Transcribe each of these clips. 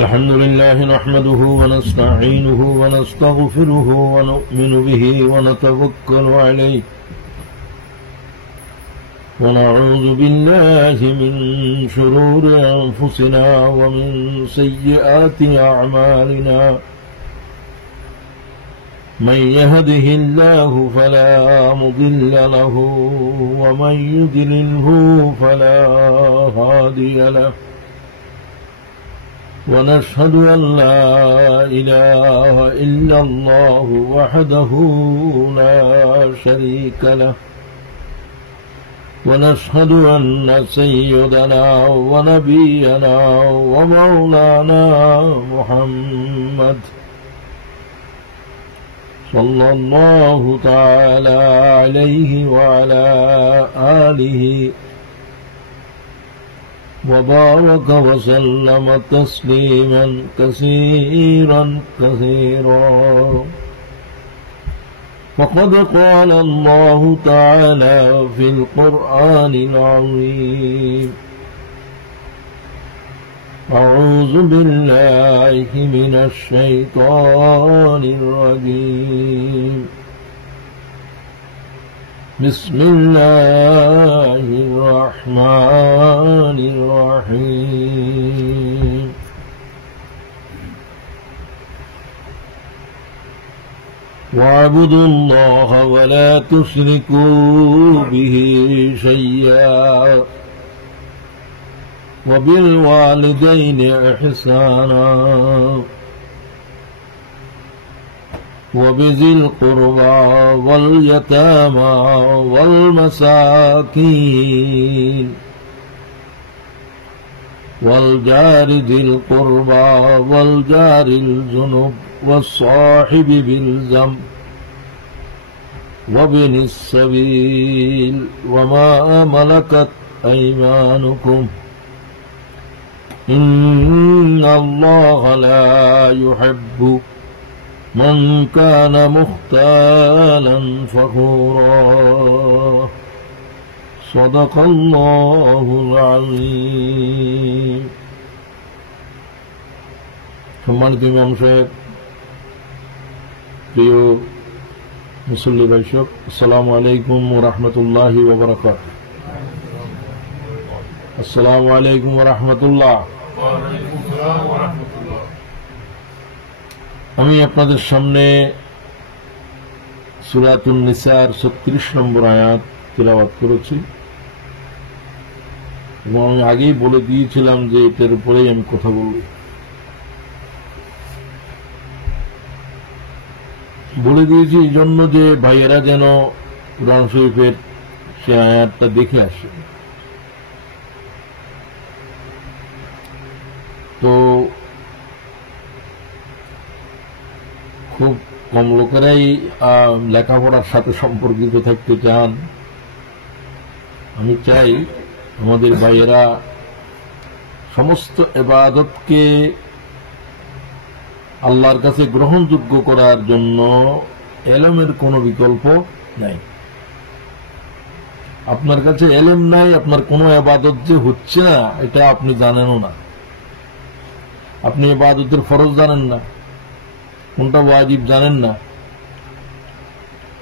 الحمد لله نحمده ونستعينه ونستغفره ونؤمن به ونتوكل عليه ونعوذ بالله من شرور أنفسنا ومن سيئات أعمالنا من يهده الله فلا مضل له ومن يضلله فلا هادي له ونشهد أن لا إله إلا الله وحده لا شريك له ونشهد أن سيدنا ونبينا ومولانا محمد صلى الله تعالى عليه وعلى آله وبارك وسلم تسليما كثيرا كثيرا. فقد قال الله تعالى في القرآن العظيم: أعوذ بالله من الشيطان الرجيم. بسم الله الرحمن الرحيم. واعبدوا الله ولا تشركوا به شيئا وبالوالدين إحسانا وبذي القربى واليتامى والمساكين والجار ذي القربى والجار الجنب والصاحب بالجنب وابن السبيل وما ملكت أيمانكم إن الله لا يحب من كان مختالا فخورا. صدق الله العظيم. সম্মানিত ইমাম সাহেব, প্রিয় মুসল্লি ভাই সব, আসসালামু আলাইকুম ওয়া রাহমাতুল্লাহি ওয়া বারাকাতুহু। আসসালামু আলাইকুম ওয়া রাহমাতুল্লাহ। আমি আপনাদের সামনে সূরাতুন নিসার 36 নম্বর আয়াত তিলাওয়াত করেছি এবং আমি আগেই বলে দিয়েছিলাম যে এটার উপরেই আমি কথা বলব। বলে দিয়েছি এই জন্য যে ভাইয়েরা যেন কোরআন শরীফের সে আয়াতটা দেখে আসে। তো খুব কম লোকেরাই লেখাপড়ার সাথে সম্পর্কিত থাকতে চান। আমি চাই আমাদের ভাইয়েরা সমস্ত ইবাদতকে আল্লাহর কাছে গ্রহণযোগ্য করার জন্য এলেমের কোনো বিকল্প নাই। আপনার কাছে এলেম নাই, আপনার কোনো ইবাদত যে হচ্ছে না এটা আপনি জানেনও না। আপনি ইবাদতের ফরজ জানেন না, কোনটা ওয়াজিব জানেন না,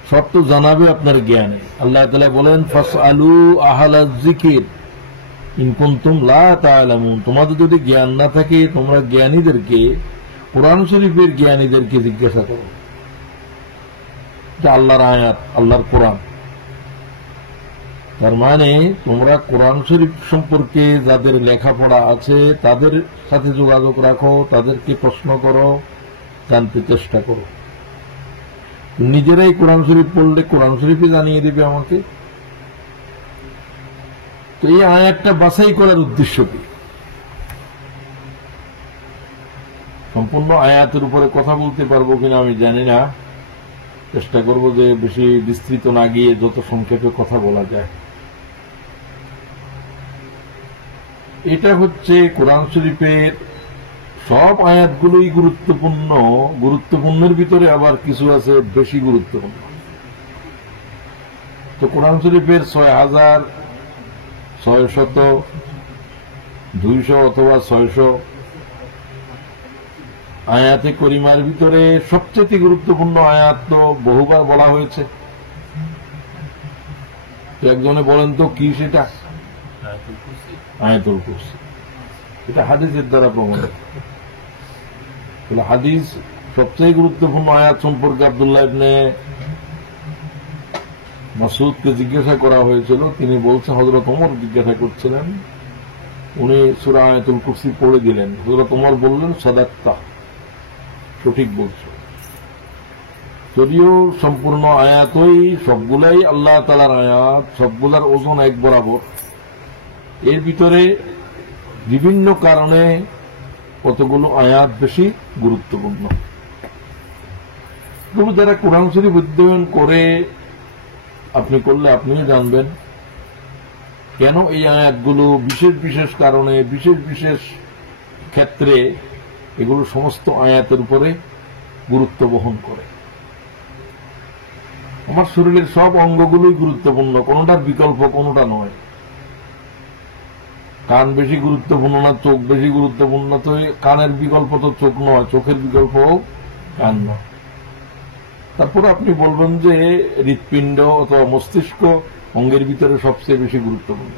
সব তো জানাবে আপনার জ্ঞানে। আল্লাহ তাআলা বলেন, ফাসআলু আহলায যিকির ইন কুনতুম লা তা'লামুন। তোমাদের যদি জ্ঞান না থাকে তোমরা জ্ঞানীদেরকে, কোরআন শরীফের জ্ঞানীদেরকে জিজ্ঞাসা করো। এটা আল্লাহর আয়াত, আল্লাহর কোরআন। তার মানে তোমরা কোরআন শরীফ সম্পর্কে যাদের লেখাপড়া আছে তাদের সাথে যোগাযোগ রাখো, তাদেরকে প্রশ্ন করো, জানতে চেষ্টা করো। নিজেরাই কোরআন শরীফ পড়লে কোরআন শরীফই জানিয়ে দেবে আমাকে। তো এই আয়াতটা বাছাই করার উদ্দেশ্য কি? সম্পূর্ণ আয়াতের উপরে কথা বলতে পারবো কিনা আমি জানি না, চেষ্টা করব যে বেশি বিস্তৃত না গিয়ে যত সংক্ষেপে কথা বলা যায়। এটা হচ্ছে কোরআন শরীফের সব আয়াতগুলোই গুরুত্বপূর্ণ, গুরুত্বপূর্ণের ভিতরে আবার কিছু আছে বেশি গুরুত্বপূর্ণ। তো কোরআন শরীফের 6600, 200 অথবা 600 আয়াতে করিমার ভিতরে সবচেয়ে গুরুত্বপূর্ণ আয়াত তো বহুবার বলা হয়েছে। একজনে বলেন তো কি সেটা? আয়াতুল কুরসি। এটা হাদিসের দ্বারা প্রমাণিত। হাদিস সবচেয়ে গুরুত্বপূর্ণ আয়াত সম্পর্কে আব্দুল্লাহ ইবনে মাসউদকে জিজ্ঞাসা করা হয়েছিল। তিনি বলছেন, হযরত ওমর জিজ্ঞাসা করছিলেন, উনি সূরা আয়াতুল কুরসি পড়ে দিলেন। হযরত ওমর বললেন, সাদাক্তা, সঠিক বলছো। যদিও সম্পূর্ণ আয়াতই সবগুলাই আল্লাহ তাআলার আয়াত, সবগুলার ওজন এক বরাবর, এর ভিতরে বিভিন্ন কারণে কতগুলো আয়াত বেশি গুরুত্বপূর্ণ। তবু যারা কোরআন শরীফ অধ্যয়ন করে আপনি করলে আপনিও জানবেন কেন এই আয়াতগুলো বিশেষ বিশেষ কারণে, বিশেষ বিশেষ ক্ষেত্রে এগুলো সমস্ত আয়াতের উপরে গুরুত্ব বহন করে। আমার শরীরের সব অঙ্গগুলোই গুরুত্বপূর্ণ, কোনোটার বিকল্প কোনোটা নয়। কান বেশি গুরুত্বপূর্ণ না, চোখ বেশি গুরুত্বপূর্ণ, তো কানের বিকল্প তো চোখ নয়, চোখের বিকল্প কান নয়। তারপরে আপনি বলবেন যে হৃৎপিণ্ড অথবা মস্তিষ্ক অঙ্গের ভিতরে সবচেয়ে বেশি গুরুত্বপূর্ণ।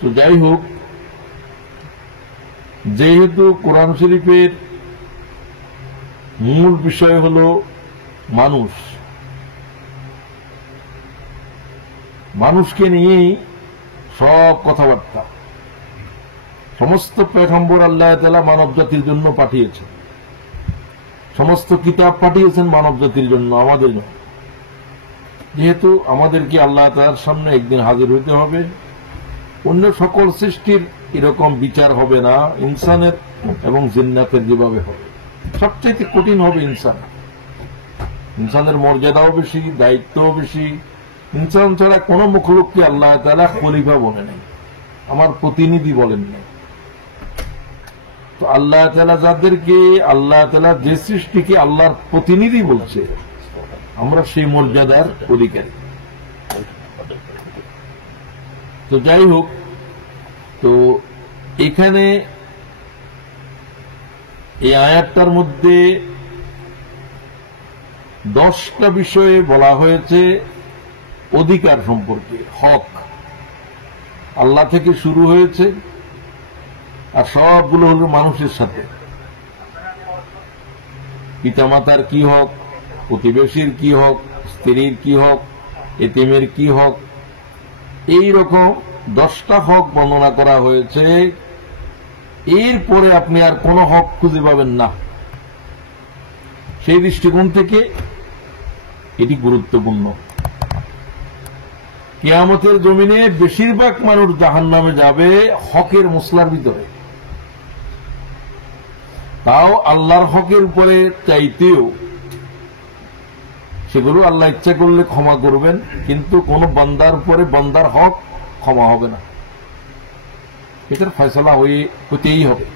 তো যাই হোক, যেহেতু কোরআন শরীফের মূল বিষয় হল মানুষ, মানুষকে নিয়েই সব কথাবার্তা, সমস্ত পয়গম্বর আল্লাহ তাআলা মানব জাতির জন্য পাঠিয়েছেন, সমস্ত কিতাব পাঠিয়েছেন মানব জাতির জন্য, আমাদের জন্য। যেহেতু আমাদেরকে আল্লাহ তাআলার সামনে একদিন হাজির হইতে হবে, অন্য সকল সৃষ্টির এরকম বিচার হবে না, ইনসানের এবং জিন্নাতের যেভাবে হবে। সবচেয়ে কঠিন হবে ইনসান। ইনসানের মর্যাদাও বেশি, দায়িত্বও বেশি। ইনসান ছাড়া কোন মখলুককে আল্লাহ তাআলা খলিফা বলে নাই, আমার প্রতিনিধি বলেন নাই। তো আল্লাহ তাআলা যাদেরকে, আল্লাহ তাআলা যে সৃষ্টিকে আল্লাহর প্রতিনিধি বলছে, আমরা সেই মর্যাদার অধিকারী। তো যাই হোক, তো এখানে এই আয়াতটার মধ্যে 10টা বিষয়ে বলা হয়েছে অধিকার সম্পর্কে, হক। আল্লাহ থেকে শুরু হয়েছে আর সবগুলো হল মানুষের সাথে। পিতামাতার কি হক, প্রতিবেশীর কি হক, স্ত্রীর কি হক, এতিমের কি হক, এইরকম 10টা হক বর্ণনা করা হয়েছে। এরপরে আপনি আর কোন হক খুঁজে পাবেন না। সেই দৃষ্টিকোণ থেকে এটি গুরুত্বপূর্ণ। কিয়ামতের জমিনে বেশিরভাগ মানুষ জাহান্নামে যাবে হকের মসলার ভিতরে। তাও আল্লাহর হকের উপরে চাইতেও সেগুলো আল্লাহ ইচ্ছা করলে ক্ষমা করবেন, কিন্তু কোন বান্দার উপরে বান্দার হক ক্ষমা হবে না। এটার ফয়সালা হতেই হবে।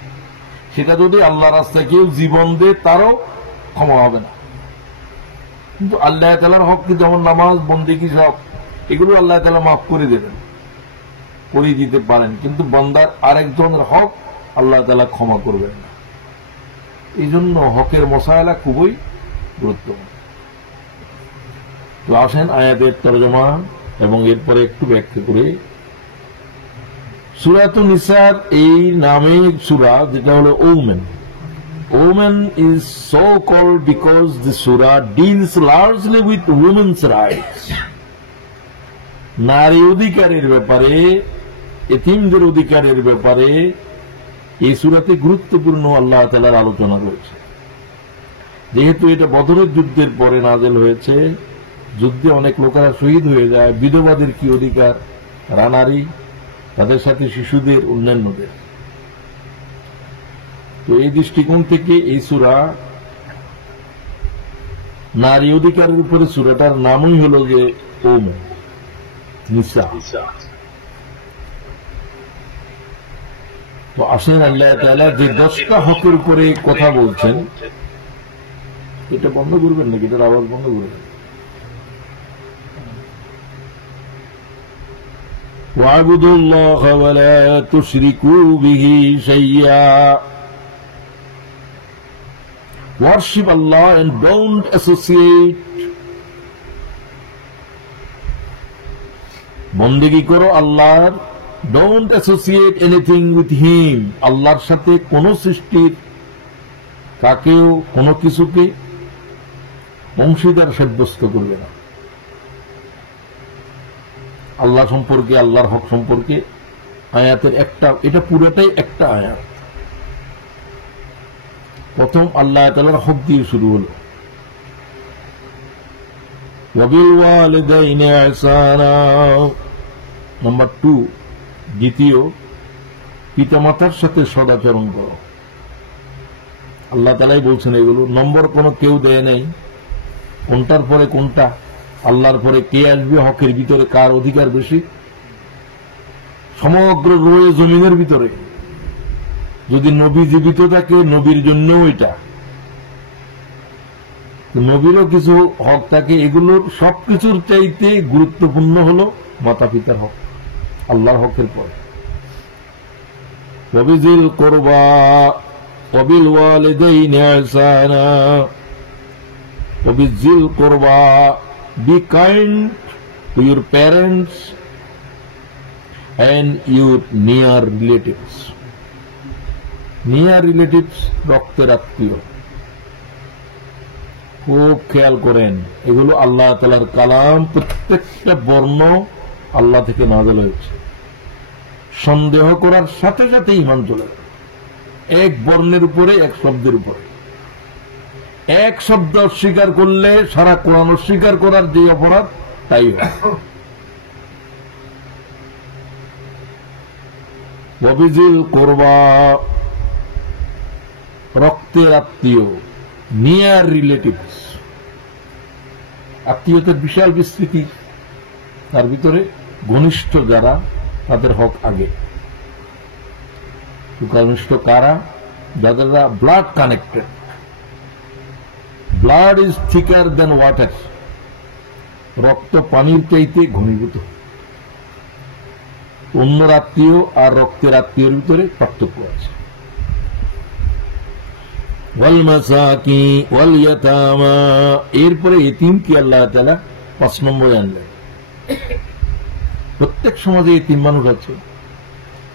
সেটা যদি আল্লাহ রাস্তায় কেউ জীবন দেয় তারও ক্ষমা হবে না। কিন্তু আল্লাহ তাআলার হক কি, যেমন নামাজ, বন্দেগী, সব এগুলো আল্লাহ তাআলা মাফ করে দেবেন, করে দিতে পারেন, কিন্তু বান্দার আরেকজনের হক আল্লাহ তাআলা ক্ষমা করবেন না। এই জন্য হকের মশালা খুবই গুরুত্বপূর্ণ। তো আসেন আয়াতের তরজমা এবং এরপরে একটু ব্যাখ্যা করে। সূরাতুন নিসার এই নামে সূরা, যেটা হলো women. Woman is so called because the surah deals largely with women's rights. নারী অধিকারের ব্যাপারে, এতিমদের অধিকারের ব্যাপারে এই সূরাতে গুরুত্বপূর্ণ আল্লাহ তাআলার আলোচনা রয়েছে। যেহেতু এটা বদরের যুদ্ধের পরে নাযিল হয়েছে, যুদ্ধে অনেক লোকেরা শহীদ হয়ে যায়, বিধবাদের কি অধিকার, নারী, তাদের সাথে শিশুদের, অন্যান্যদের। তো এই দৃষ্টিকোণ থেকে এই সূরা নারী অধিকারের উপরে, সূরাটার নামই হল যে ওমেন, নিসা। তো আসেন আল্লাহ তাআলা যে 10টা হকের উপরে কথা বলছেন, এটা বন্ধ করবেন নাকি? এটার আওয়াজ বন্ধ করবেন। ওয়া'বুদুল্লাহ ওয়া লা তুশরিকু বিহি শাইয়্যা Worship Allah and don't associate. বন্দেগী করো আল্লাহর, don't associate anything with him. আল্লাহর সাথে কোন সৃষ্টির কাকেও কোনো কিছুকে অংশীদার সাব্যস্ত করবে না। আল্লাহ সম্পর্কে, আল্লাহর হক সম্পর্কে আয়াতের একটা, এটা পুরোটাই একটা আয়াত। প্রথম আল্লাহ তাআলার হক দিয়ে শুরু হলো, ওয়াবিল ওয়ালিদাইনি ইহসানা। নাম্বার 2, দ্বিতীয়, পিতামাতার সাথে সদাচরণ করো। আল্লাহ তাআলাই বলছেন এগুলো। নম্বর কোনো কেউ দেয় নাই, কোনটার পরে কোনটা, আল্লাহর পরে কে আসবে, হকের ভিতরে কার অধিকার বেশি। সমগ্র রয়ে জমিনের ভিতরে যদি নবী জীবিত থাকে, নবীর জন্য এটা, নবীরও কিছু হক থাকে। এগুলোর সবকিছুর চাইতে গুরুত্বপূর্ণ হলো মাতা পিতার হক, আল্লাহর হকের পরে। ওয়াবিজিল কুরবা ওয়াবিল ওয়ালিদাইনি ইহসানা। ওয়াবিজিল কুরবা, be kind to your parents and your near relatives. Near relatives রক্তের আত্মীয়, খুব খেয়াল করেন। এগুলো আল্লাহ তাআলার কালাম, প্রত্যেকটা বর্ণ আল্লাহ থেকে নাযিল হয়েছে। সন্দেহ করার সাথে সাথে ঈমান চলে যাবে, এক বর্ণের উপরে, এক শব্দের উপরে। এক শব্দ অস্বীকার করলে সারা কোরআন অস্বীকার করার যে অপরাধ, তাই হয়। ওয়াবিজিল কুরবা, রক্তের আত্মীয়, নিয়ার রিলেটিভস। আত্মীয়তার বিশাল বিস্তৃতি, তার ভিতরে ঘনিষ্ঠ যারা, তাদের হক আগে। ঘনিষ্ঠ কারা? যারা blood connected. Blood is thicker than water, রক্ত পানির চাইতে ঘনীভূত। অন্য আত্মীয় আর রক্তের আত্মীয়ের ভিতরে পার্থক্য আছে। ওয়াল মাসাকিন ওয়াল ইয়াতামা, এরপরে এতিমকে আল্লাহ তাআলা 5 নম্বরে আনলেন। প্রত্যেক সমাজে এতিম মানুষ আছে।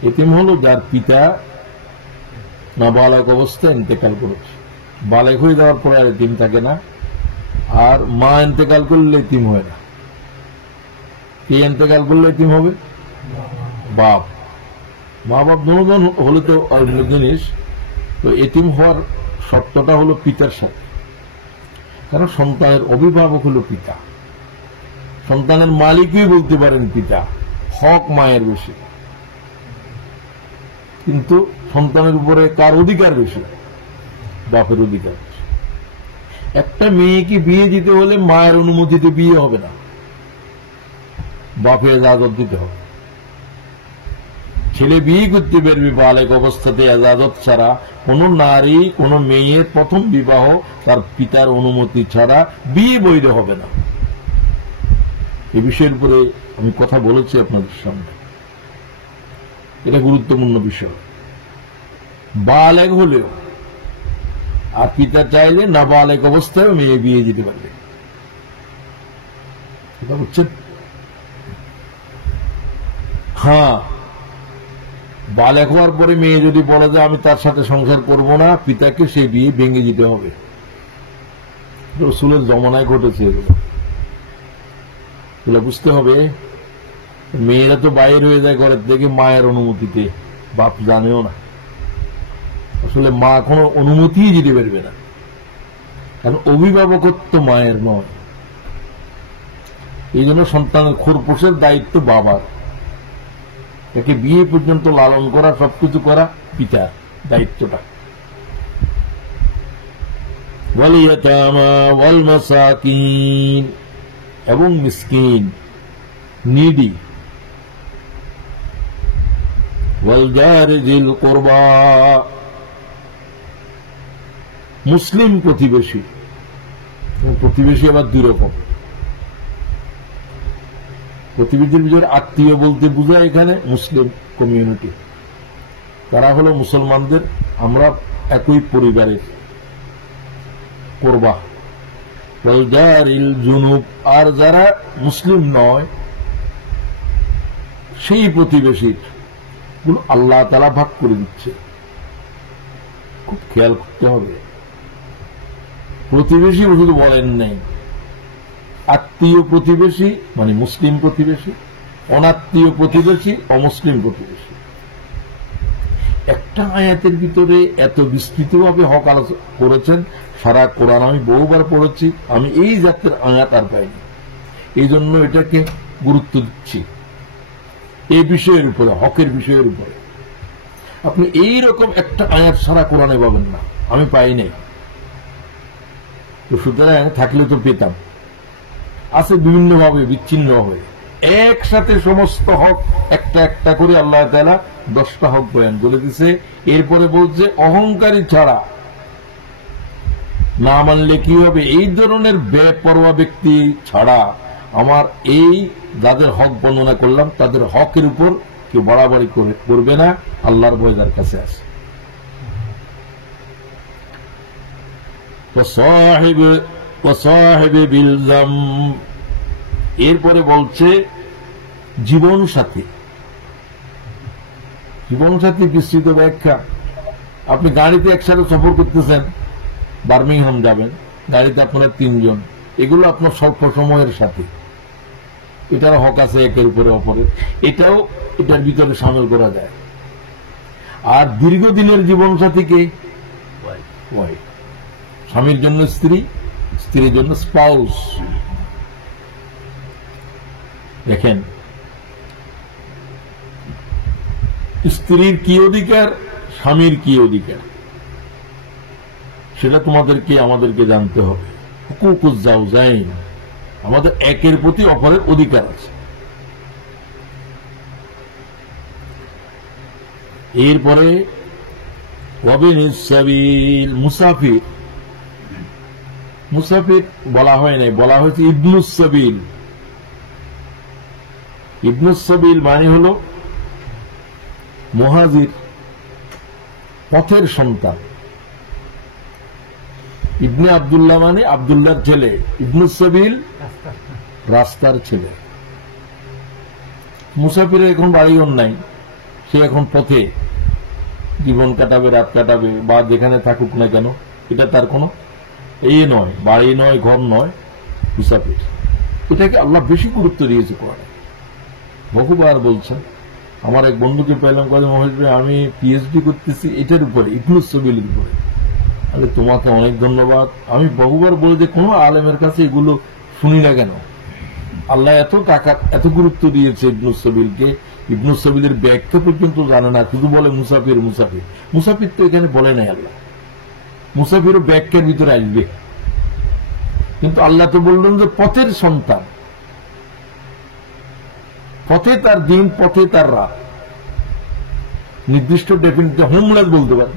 এতিম হলো যার পিতা নাবালক অবস্থায় ইন্তেকাল করেছে, বালেক হয়ে যাওয়ার পরে আর এতিম থাকে না। আর মা ইন্তেকাল করলে এতিম হয় না। কে ইন্তেকাল করলে এতিম হবে? বাপ। মা বাপ দুজন হলে তো অন্য জিনিস। তো এতিম হওয়ার শর্তটা হলো পিতার সাথে, কারণ সন্তানের অভিভাবক হলো পিতা। সন্তানের মালিকই বলতে পারেন পিতা, হক মায়ের বেশি। কিন্তু সন্তানের উপরে কার অধিকার বেশি? বাপের অধিকার বেশি। একটা মেয়েকে বিয়ে দিতে হলে মায়ের অনুমতিতে বিয়ে হবে না, বাপের এজাজত দিতে হবে। ছেলে বিয়ে করতে পারবে বালেক অবস্থাতে এজাজত ছাড়া। কোন নারী, কোন মেয়ের প্রথম বিবাহ তার পিতার অনুমতি ছাড়া বিয়ে বৈধ হবে না। এ বিষয়ের উপরে আমি কথা বলেছি আপনাদের সামনে, এটা গুরুত্বপূর্ণ বিষয়। বালেক হলেও আর পিতা চাইলে না বালেক অবস্থায় মেয়ে বিয়ে দিতে পারবে। এটা হচ্ছে, হ্যাঁ, বালেক হওয়ার পরে মেয়ে যদি বলে যে আমি তার সাথে সংসার করব না, পিতাকে সেই বিয়ে ভেঙে দিতে হবে। রাসূলের জমানায় ঘটেছে এগুলো বুঝতে হবে। মেয়েরা তো বাইর হয়ে যায় ঘরের থেকে মায়ের অনুমতিতে, বাপ জানেও না। আসলে মা কোনো অনুমতি দিতে পারবে না, কারণ অভিভাবকত্ব মায়ের নয়। এই জন্য সন্তানের খোরপোশের দায়িত্ব বাবার। তাকে বিয়ে পর্যন্ত লালন করা, সবকিছু করা পিতার দায়িত্বটা। ওয়াল ইয়াতামা ওয়াল মাসাকিন, এবং মিসকিন, নিডি। ওয়াল জারি যিল কুরবা, মুসলিম প্রতিবেশী। প্রতিবেশী আবার দুই রকম। প্রতিবেশীর ভিতরে আত্মীয় বলতে বোঝায় এখানে মুসলিম কমিউনিটি, তারা হলো মুসলমানদের, আমরা একই পরিবারের। করবা। ওয়ালজারিল জুনুব, আর যারা মুসলিম নয় সেই প্রতিবেশীর গুলো আল্লাহ তাআলা ভাগ করে দিচ্ছে। খুব খেয়াল করতে হবে। প্রতিবেশী শুধু বলেন নাই, আত্মীয় প্রতিবেশী মানে মুসলিম প্রতিবেশী, অনাত্মীয় প্রতিবেশী অমুসলিম প্রতিবেশী। একটা আয়াতের ভিতরে এত বিস্তৃতভাবে হক আলোচনা করেছেন, সারা কোরআন আমি বহুবার পড়েছি, আমি এই জাতের আয়াত আর পাইনি। এই জন্য এটাকে গুরুত্ব দিচ্ছি এই বিষয়ের উপরে, হকের বিষয়ের উপরে। আপনি এইরকম একটা আয়াত সারা কোরআনে পাবেন না, আমি পাই নাই। তো সুতরাং থাকলে তো পেতাম। আছে বিভিন্নভাবে বিচ্ছিন্ন হয়ে, একসাথে সমস্ত হক একটা একটা করে আল্লাহ তাআলা 10টা হক বয়ান করে দিছে। এরপরে বলছে অহংকারী ছাড়া না মানলে কি হবে, এই ধরনের বেপরোয়া ব্যক্তি ছাড়া আমার এই যাদের হক বর্ণনা করলাম তাদের হকের উপর কেউ বাড়াবাড়ি করবে না, আল্লাহর ভয় যার কাছে আছে। এরপরে বলছে জীবন সাথী। জীবন সাথী বিস্তৃত ব্যাখ্যা। আপনি গাড়িতে একসাথে সফর করতেছেন, বার্মিংহাম যাবেন, গাড়িতে আপনারা 3 জন, এগুলো আপনার স্বল্প সময়ের সাথী। এটার হক আছে একের উপরে অপরের, এটাও এটার ভিতরে সামিল করা যায়। আর দীর্ঘদিনের জীবন সাথীকে ওয়াইফ, স্বামীর জন্য স্ত্রী, স্ত্রীর জন্য স্পাউস। দেখেন স্ত্রীর কি অধিকার, স্বামীর কি অধিকার, সেটা তোমাদেরকে আমাদেরকে জানতে হবে। হুকুকুজ জাওজাইন, আমাদের একের প্রতি অপরের অধিকার আছে। এরপরে ওয়াবিনিস সাবিল, মুসাফির। মুসাফির বলা হয় নাই, বলা হয়েছে ইবনুস সাবিল। ইবনুস সাবিল মানে হল মুহাজির, পথের সন্তান। ইবনে আব্দুল্লাহ মানে আব্দুল্লাহর ছেলে, ইবনুস সাবিল রাস্তার ছেলে। মুসাফিরের এখন বাড়িঘর নাই, সে এখন পথে জীবন কাটাবে, রাত কাটাবে, বা যেখানে থাকুক না কেন, এটা তার কোনো এই নয়, বাড়ি নয়, ঘর নয়, মুসাফির। এটাকে আল্লাহ বেশি গুরুত্ব দিয়েছে কোরআনে, বহুবার বলছেন। আমার এক বন্ধুকে পেলাম, কাজে মহেশ ভাই আমি পিএইচডি করতেছি এটার উপরে, ইবনুস সাবিলের উপরে। আরে তোমাকে অনেক ধন্যবাদ। আমি বহুবার বলি যে কোনো আলেমের কাছে এগুলো শুনি না কেন। আল্লাহ এত টাকা, এত গুরুত্ব দিয়েছে ইবনুস সাবিলকে, ইবনুস সাবিলের ব্যাখ্যা পর্যন্ত জানে না, শুধু বলে মুসাফির মুসাফির। মুসাফির তো এখানে বলে নাই আল্লাহ, মুসাফিরও ব্যাখ্যার ভিতরে আসবে, কিন্তু আল্লাহ তো বললেন যে পথের সন্তান, পথে তার দিন, পথে তার রাত। নির্দিষ্ট ডেফিনিট হোমলেস বলতে পারে।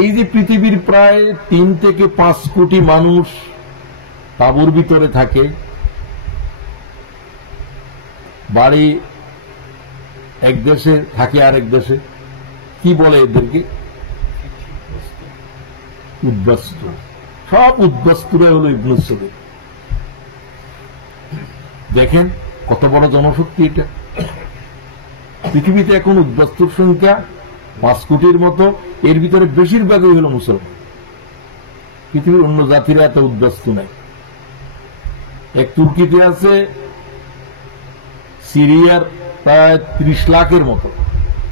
এই যে পৃথিবীর প্রায় 3 থেকে 5 কোটি মানুষ তাঁবুর ভিতরে থাকে, বাড়ি এক দেশে, থাকে আরেক দেশে, কি বলে এদেরকে? উদ্বাস্তু। সব উদ্বাস্তুরা হল ইবনুস সাবিল। দেখেন কত বড় জনশক্তি এটা। পৃথিবীতে এখন উদ্বাস্তুর সংখ্যা 5 কোটির মতো, এর ভিতরে বেশিরভাগই হল মুসলমান। পৃথিবীর অন্য জাতিরা এত উদ্বাস্তু নাই। এক তুর্কিতে আছে সিরিয়ার প্রায় 30 লাখের মতো,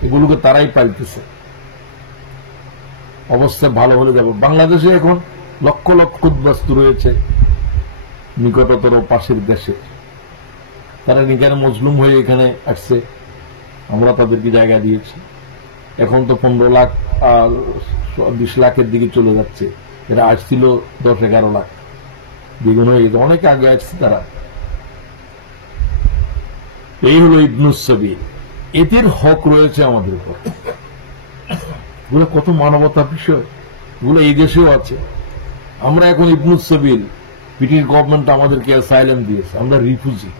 এগুলোকে তারাই পাইতেছে। অবস্থা ভালো হলে যাব। বাংলাদেশে এখন লক্ষ লক্ষ উদ্বাস্তু রয়েছে নিকটতর পাশের দেশে, তারা এখানে মজলুম হয়ে এখানে আসছে, আমরা তাদেরকে জায়গা দিয়েছি। এখন তো 15 লাখ আর 20 লাখের দিকে চলে যাচ্ছে। এরা আসছিল 10-11 লাখ, দ্বিগুণ হয়ে গেছে, অনেক আগে আসছে তারা। এই হল ইবনুস সাবিল। এদের হক রয়েছে আমাদের উপর। এগুলো কত মানবতার বিষয়, এগুলো এই দেশেও আছে। আমরা এখন ইবনুস সাবিল, ব্রিটিশ গভর্নমেন্ট আমাদেরকে অ্যাসাইলাম দিয়েছে, আমরা রিফিউজি।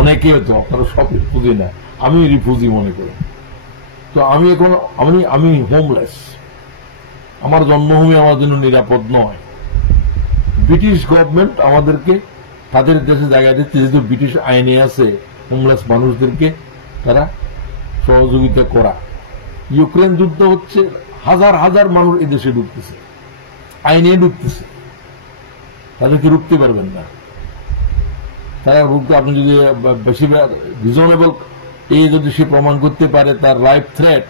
অনেকে হতো, আপনারা সব রিফিউজি না, আমি রিফিউজি মনে করি। তো আমি এখন আমি হোমলেস, আমার জন্মভূমি আমার জন্য নিরাপদ নয়। ব্রিটিশ গভর্নমেন্ট আমাদেরকে তাদের দেশে জায়গা দিচ্ছে, যেহেতু ব্রিটিশ আইনে আছে হোমলেস মানুষদেরকে তারা সহযোগিতা করা। ইউক্রেন যুদ্ধ হচ্ছে, হাজার হাজার মানুষ এদেশে ঢুকতেছে, আইনে ঢুকতেছে, তাদেরকে রুখতে পারবেন না। তারা রুখতে, আপনি যদি বেশি রিজনেবল যদি সে প্রমাণ করতে পারে তার লাইফ থ্রেট,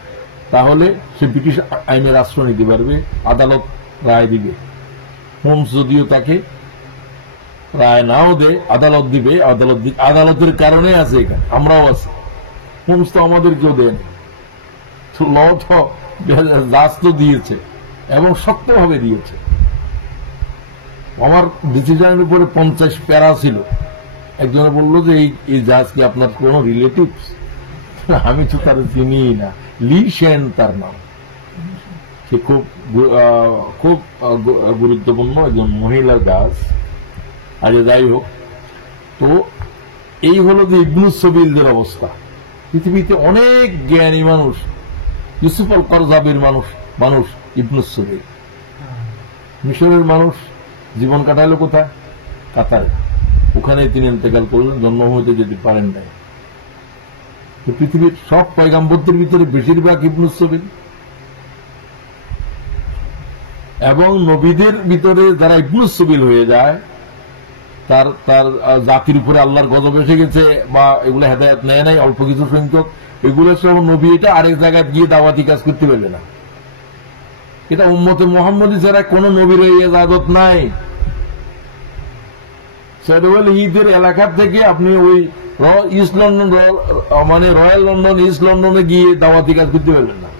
তাহলে সে ব্রিটিশ আইনের আশ্রয় নিতে পারবে, আদালত রায় দিবে। হোমস যদিও তাকে রায় নাও দেয়, আদালত দিবে, আদালতের কারণে আছে এখানে, আমরাও আছি। হোমস তো আমাদেরকেও দেন, ল তো জাজ তো দিয়েছে এবং শক্তভাবে দিয়েছে। আমার ডিসিশনের উপরে 50 প্যারা ছিল। একজনে বললো যে এই জাজ কি আপনার কোন রিলেটিভস? আমি তো তার চিনি না। লি সেন তার নাম। সে খুব খুব গুরুত্বপূর্ণ একজন মহিলা জাজ। আর যাই হোক, তো এই হলো যে ইবনুস সাবিলদের অবস্থা। পৃথিবীতে অনেক জ্ঞানী মানুষ, ইউসুফ আল কারজাবির মানুষ ইবনুস সাবিল। মিশরের মানুষ জীবন কাটাইলো কোথায়? কাতারে। ওখানে তিনি ইন্তেকাল করলেন, জন্মভূমিতে যেতে পারেন নাই। পৃথিবীর সব পয়গাম্বরদের ভিতরে বেশিরভাগ ইবনুস সাবিল, এবং নবীদের ভিতরে যারা ইবনুস সাবিল হয়ে যায়, তার জাতির উপরে আল্লাহর গজব এসে গেছে বা এগুলো হেদায়েত নেয় নাই, অল্প কিছু সংখ্যক, এগুলো সব নবী এটা আরেক জায়গায় গিয়ে দাওয়াতি কাজ করতে পারবে না। এটা উম্মতে মুহাম্মদী ছাড়া কোন নবীর ইজাজত নাই। শেডওয়েল ঈদের এলাকা থেকে আপনি ওই ইস্ট লন্ডন, মানে রয়্যাল লন্ডন, ইস্ট লন্ডনে গিয়ে দাওয়াতি কাজ করতে পারবেন না,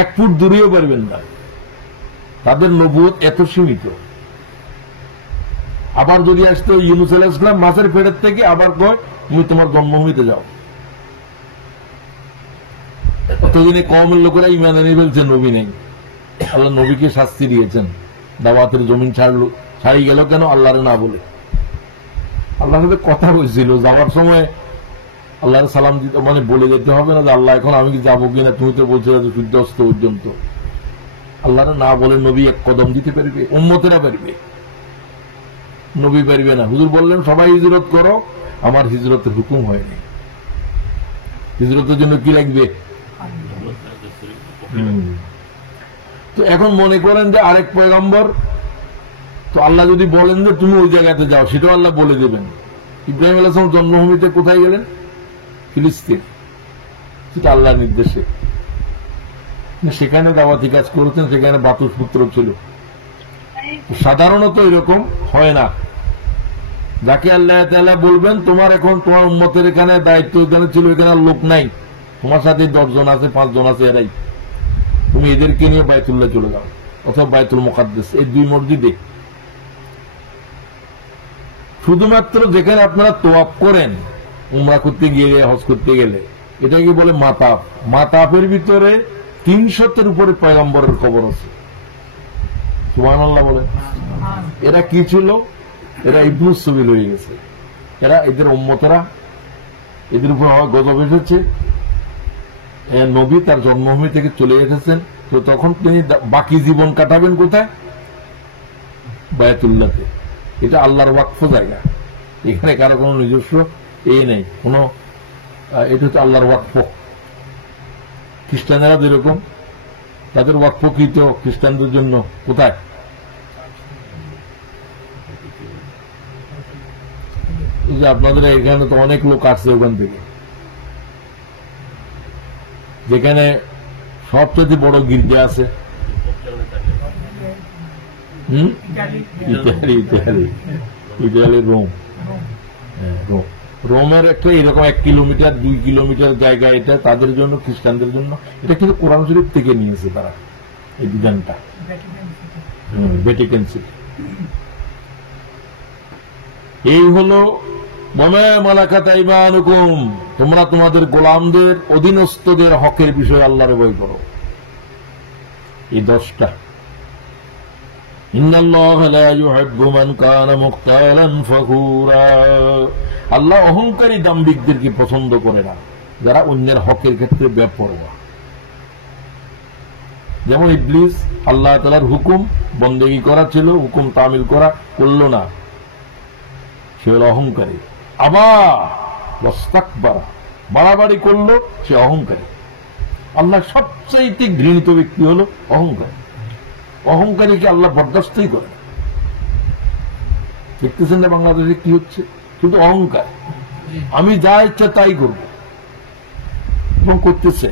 1 ফুট দূরেও পারবেন না। তাদের নবুয়ত এত সীমিত। আবার যদি আসতো ইউনূস আলাইহিস সালাম মাছের পেটের থেকে, আবার কয় তুমি তোমার জন্মভূমিতে যাও। অতদিনে কওমের লোকেরা ঈমান এনে ফেলছে নবী নেই। আল্লাহ নবীকে শাস্তি দিয়েছেন, দাওয়াতের জমিন ছাড়ি গেল কেন? আল্লাহর না বলে। আল্লাহর সাথে কথা বলছিল, যাওয়ার সময় আল্লাহর সালাম দিতে, মানে বলে যেতে হবে না যে আল্লাহ এখন আমি কি যাবো কিনা, তুমি তো বলছো সূর্যাস্ত পর্যন্ত। আল্লাহর না বলে নবী এক কদম দিতে পারবে? উম্মতেরা পারবে, নবী পারবে না। হুজুর বললেন সবাই হিজরত করো, আমার হিজরতের হুকুম হয়নি। হিজরতের জন্য কি লাগবে? তো এখন মনে করেন যে আরেক পয়গম্বর, তো আল্লাহ যদি বলেন যে তুমি ওই জায়গাতে যাও, সেটাও আল্লাহ বলে দেবেন। ইব্রাহিম আলাইহিস সালাম জন্মভূমিতে কোথায় গেলেন? ফিলিস্তিন। সেটা আল্লাহর নির্দেশে। সেখানে দাওয়াতি কাজ করেছেন, সেখানে বাতুসপুত্র ছিল। সাধারণত এরকম হয় না। যাকে আল্লাহ তাআলা বলবেন তোমার এখন তোমার উম্মতের এখানে দায়িত্ব এখানে ছিল, এখানে লোক নাই, তোমার সাথে 10 জন আছে, 5 জন আছে, এরাই, তুমি এদেরকে নিয়ে বাইতুল্লাহ চলে যাও অথবা বাইতুল মুকাদ্দাস, এই 2 মসজিদে। শুধুমাত্র যেখানে আপনারা তোয়াফ করেন উমরা করতে গেলে, হজ করতে গেলে, এটাকে বলে মাতাফ। মাতাফের ভিতরে 300-এর উপরে পয়গম্বরের কবর আছে। সুবহানাল্লাহ বলে। এরা কি ছিল? এরা ইবনুস সাবিল হয়ে গেছে। এরা, এদের উম্মতেরা, এদের উপর গজব এসেছে। নবী তার জন্মভূমি থেকে চলে এসেছেন, তো তখন তিনি বাকি জীবন কাটাবেন কোথায়? বায়তুল্লাহতে। এটা আল্লাহর ওয়াকফ জায়গা, এখানে কারো কোনো নিজস্ব নেই, কোন, এটা হচ্ছে আল্লাহর ওয়াকফ। খ্রিস্টানেরা যেরকম তাদের ওয়াকফকৃত খ্রিস্টানদের জন্য কোথায়? যে আপনাদের এখানে তো অনেক লোক আসছে ওখান থেকে, যেখানে সবচেয়ে বড় গির্জা আছে। Italy, Rome. রোমের একটা এরকম 1 কিলোমিটার 2 কিলোমিটার জায়গা, এটা তাদের জন্য, খ্রিস্টানদের জন্য। এটা কিন্তু কোরআন শরীফ থেকে নিয়েছে তারা এই বিধানটা, ভ্যাটিকান সিটি। এই হলো ওয়ামা মালাকাত আইমানুকুম, তোমরা তোমাদের গোলামদের, অধীনস্থদের হকের বিষয়ে আল্লাহর ভয় করো। এই 10টা। ইন্নাল্লাহা লা ইউহিব্বু মান কানা মুখতালান ফাখুরা, আল্লাহ অহংকারী দাম্ভিকদেরকে পছন্দ করে না, যারা অন্যের হকের ক্ষেত্রে বেপরোয়া। যেমন ইবলিস আল্লাহ তাআলার হুকুম বন্দেগী করা ছিল, হুকুম তামিল করা, করলো না, সে হল অহংকারী। আবার ওয়াস্তাকবারা, বাড়াবাড়ি করলো, সে অহংকারী। আল্লাহ সবচাইতে ঘৃণিত ব্যক্তি হল অহংকারী। অহংকারীকে আল্লাহ বরদাস্তই করে। দেখতেছেন না বাংলাদেশে কি হচ্ছে? শুধু অহংকার, আমি যা ইচ্ছা তাই করব, এবং করতেছে।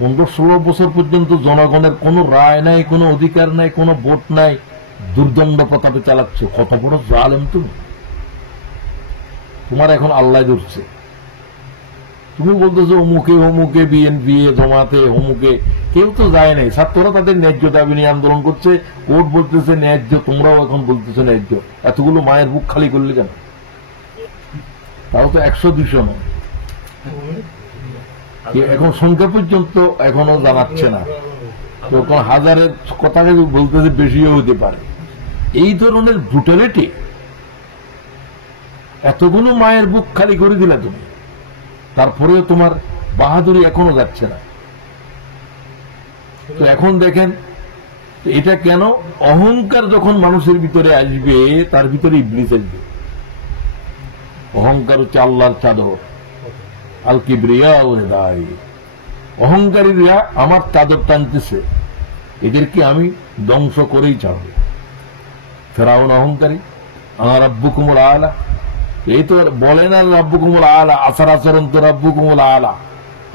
15-16 বছর পর্যন্ত জনগণের কোনো রায় নাই, কোনো অধিকার নাই, কোনো ভোট নাই, দুর্দণ্ড প্রতাপে চালাচ্ছে। কত বড় জালেম তুমি! তোমার এখন আল্লাহ ধরছে, তুমি বলতেছো অমুকে অমুকে, বিএনপি, জমাতে, অমুকে, কেউ তো যায় নাই। ছাত্ররা তাদের ন্যায্য দাবি নিয়ে আন্দোলন করছে, কোর্ট বলতেছে ন্যায্য, তোমরাও এখন বলতেছো ন্যায্য। এতগুলো মায়ের বুক খালি করলে কেন? তাও তো 100-200 নয়, এখন সংখ্যা পর্যন্ত এখনো জানাচ্ছে না। তখন হাজারের কথা বলতেছে, বেশিও হতে পারে। এই ধরনের ব্রুটালিটি, এতগুলো মায়ের বুক খালি করে দিলা তুমি, তারপরেও তোমার বাহাদুরি এখনো যাচ্ছে না। তো এখন দেখেন এটা কেন? অহংকার যখন মানুষের ভিতরে আসবে, তার ভিতরে ইবলিস আসবে। অহংকার হচ্ছে আল্লাহর চাদর, আল কিবরিয়া ওরে দায়। অহংকারীরা আমার চাদর টানতেছে, এদেরকে আমি ধ্বংস করেই ছাড়ব। ফেরাউন অহংকারী, আমার রাব্বুকুমুল আলা, এই তো বলে না রাব্বুকুমুল আলা, আচার আচরণ তো রাব্বুকুমুল আলা,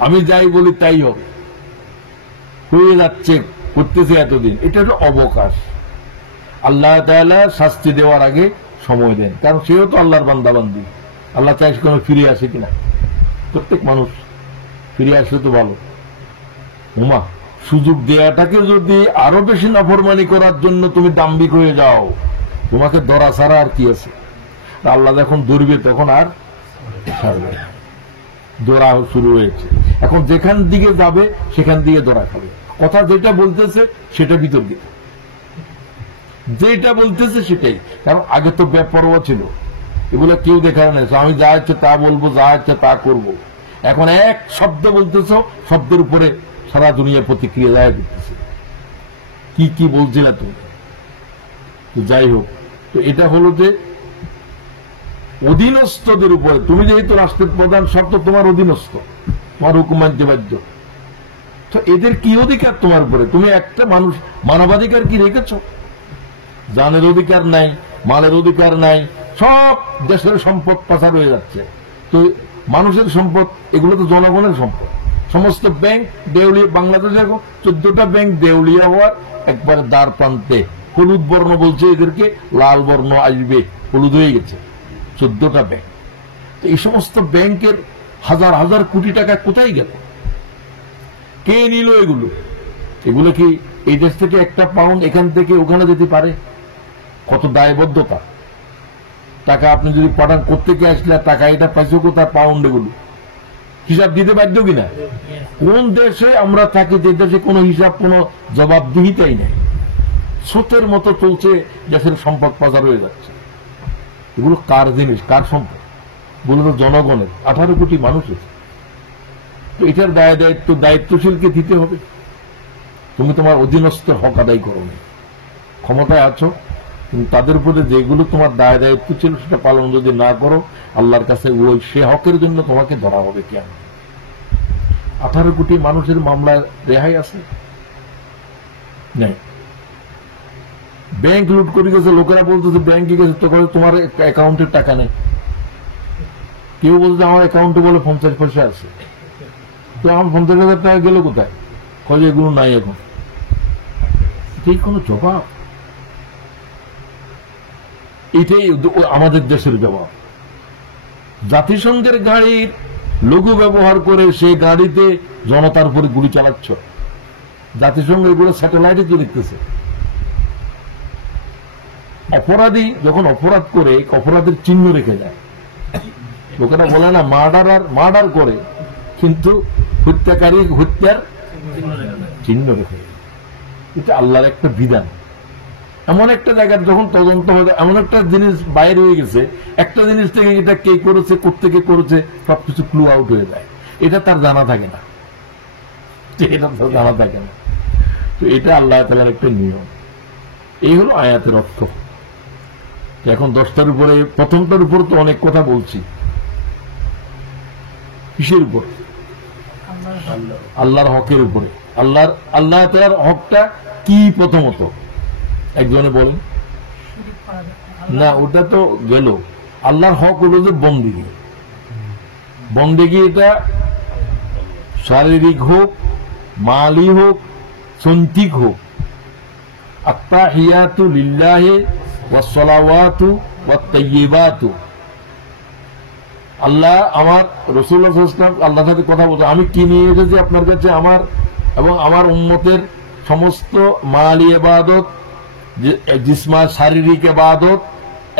আমি যাই বলি তাই হবে, হয়ে যাচ্ছে, করতেছে এতদিন। এটা হলো অবকাশ। আল্লাহ তাআলা শাস্তি দেওয়ার আগে সময় দেন, কারণ সেও তো আল্লাহর বান্দাবান্দি। আল্লাহ চাই কোনো ফিরে আসে কিনা? প্রত্যেক মানুষ ফিরে আসলে তো ভালো। উমা, সুযোগ দেওয়াটাকে যদি আরো বেশি নাফরমানি করার জন্য তুমি দাম্ভিক হয়ে যাও, তোমাকে ধরা ছাড়া আর কি আছে? আল্লাহ যখন ধরবে তখন আর ছাড়বে। ধরা শুরু হয়েছে, এখন যেখান দিকে যাবে সেখান দিকে ধরা খাবে। কথা যেটা বলতেছে সেটা বিতর্কিত, যেটা বলতেছে সেটাই। কারণ আগে তো বেপরোয়া ছিল, এগুলো কেউ দেখার নাই। আমি যা ইচ্ছে তা বলবো, যা ইচ্ছে তা করব। এখন এক শব্দ বলতেছ, শব্দের উপরে সারা দুনিয়া প্রতিক্রিয়া দেয় করতেছে। কি কি বলছিলে তুমি? তো যাই হোক, তো এটা হলো যে অধীনস্থদের উপরে, তুমি যেহেতু রাষ্ট্রের প্রধান, সব তো তোমার অধীনস্থ, তোমার হুকুম মানতে বাধ্য। তো এদের কি অধিকার তোমার উপরে? তুমি একটা মানুষ, মানবাধিকার কি রেখেছ? জানের অধিকার নাই, মালের অধিকার নাই, সব দেশের সম্পদ পাচার হয়ে যাচ্ছে। তো মানুষের সম্পদ, এগুলো তো জনগণের সম্পদ। সমস্ত ব্যাংক দেউলিয়া, বাংলাদেশে এখন 14টা ব্যাংক দেউলিয়া হওয়ার একবারে দ্বার প্রান্তে। হলুদ বর্ণ বলছে এদেরকে, লাল বর্ণ আসবে, হলুদ হয়ে গেছে 14টা ব্যাংক। তো এই সমস্ত ব্যাংকের হাজার হাজার কোটি টাকা কোথায় গেল? কে নিল এগুলো? এগুলো কি এই দেশ থেকে একটা পাউন্ড এখান থেকে ওখানে যেতে পারে? কত দায়বদ্ধতা! টাকা আপনি যদি পাঠান, করতে গিয়ে আসলে টাকা এটা পাইছো কোথায়? পাউন্ড। এগুলো হিসাব দিতে বাধ্য কিনা? কোন দেশে আমরা থাকি যে দেশে কোনো হিসাব, কোনো জবাবদিহিতাই নেই? স্রোতের মতো চলছে, দেশের সম্পদ পাচার হয়ে যাচ্ছে। এগুলো কার জিনিস, কার সম্পদ? বলে তো জনগণের, 18 কোটি মানুষের। তো এটার দায়িত্বশীলকে দিতে হবে। তুমি তোমার অধীনস্থের হক আদায় করো নি, ক্ষমতায় আছো, কিন্তু তাদের উপরে যেগুলো তোমার দায়িত্ব ছিল সেটা পালন যদি না করো, আল্লাহর কাছে ওই সে হকের জন্য তোমাকে ধরা হবে। কেন? 18 কোটি মানুষের মামলায় রেহাই আছে? নেই। ব্যাংক লুট করে গেছে, লোকেরা বলতেছে ব্যাংকে গেছে, তো তোমার অ্যাকাউন্টের টাকা নেই। কেউ বলছে আমার অ্যাকাউন্টে বলে 50 পয়সা আছে। তো আমার 50,000 টাকা গেল কোথায়? কয়ে এগুলো নাই এখন। এই কোন জবাব? এটাই আমাদের দেশের জবাব। জাতিসংঘের গাড়ির লোগো ব্যবহার করে সে গাড়িতে জনতার উপরে গুলি চালাচ্ছ। জাতিসংঘ এগুলো স্যাটেলাইটে তো দেখতেছে। অপরাধী যখন অপরাধ করে, অপরাধের চিহ্ন রেখে যায়। লোকেরা বলে না মার্ডার করে, কিন্তু হত্যাকারী হত্যার চিহ্ন রেখে যায়। এটা আল্লাহর একটা বিধান। এমন একটা জায়গায় যখন তদন্ত হবে, এমন একটা জিনিস বাইরে হয়ে গেছে, একটা জিনিস থেকে এটা কে করেছে, কোত্থেকে করেছে, সবকিছু ক্লু আউট হয়ে যায়। এটা তার জানা থাকে না। এটা তো জানা থাকে না। তো এটা আল্লাহ তাআলার একটা নিয়ম। এই হলো আয়াতের অর্থ। এখন 10টার উপরে, প্রথমটার উপর তো অনেক কথা বলছি। কিসের উপর? আল্লাহর হকের উপরে। আল্লাহ তাআলার হকটা কি প্রথমত একজনে বলেন? না, ওটা তো গেল। আল্লাহর হক হলো যে বন্দেগী। বন্দেগী এটা শারীরিক হোক, মালি হোক, সন্তিক হোক। আত্তাহিয়াতু লিল্লাহি ওয়াস সালাওয়াতু ওয়াত তাইয়্যিবাতু। আল্লাহ, আমার রাসূলুল্লাহ সাল্লাল্লাহু আলাইহি ওয়াসাল্লাম আল্লাহর সাথে কথা বলতে, আমি কি নিয়ে এসেছি আপনার কাছে? আমার এবং আমার উম্মতের সমস্ত মালি ইবাদত, জিসমা শারীরিক ইবাদত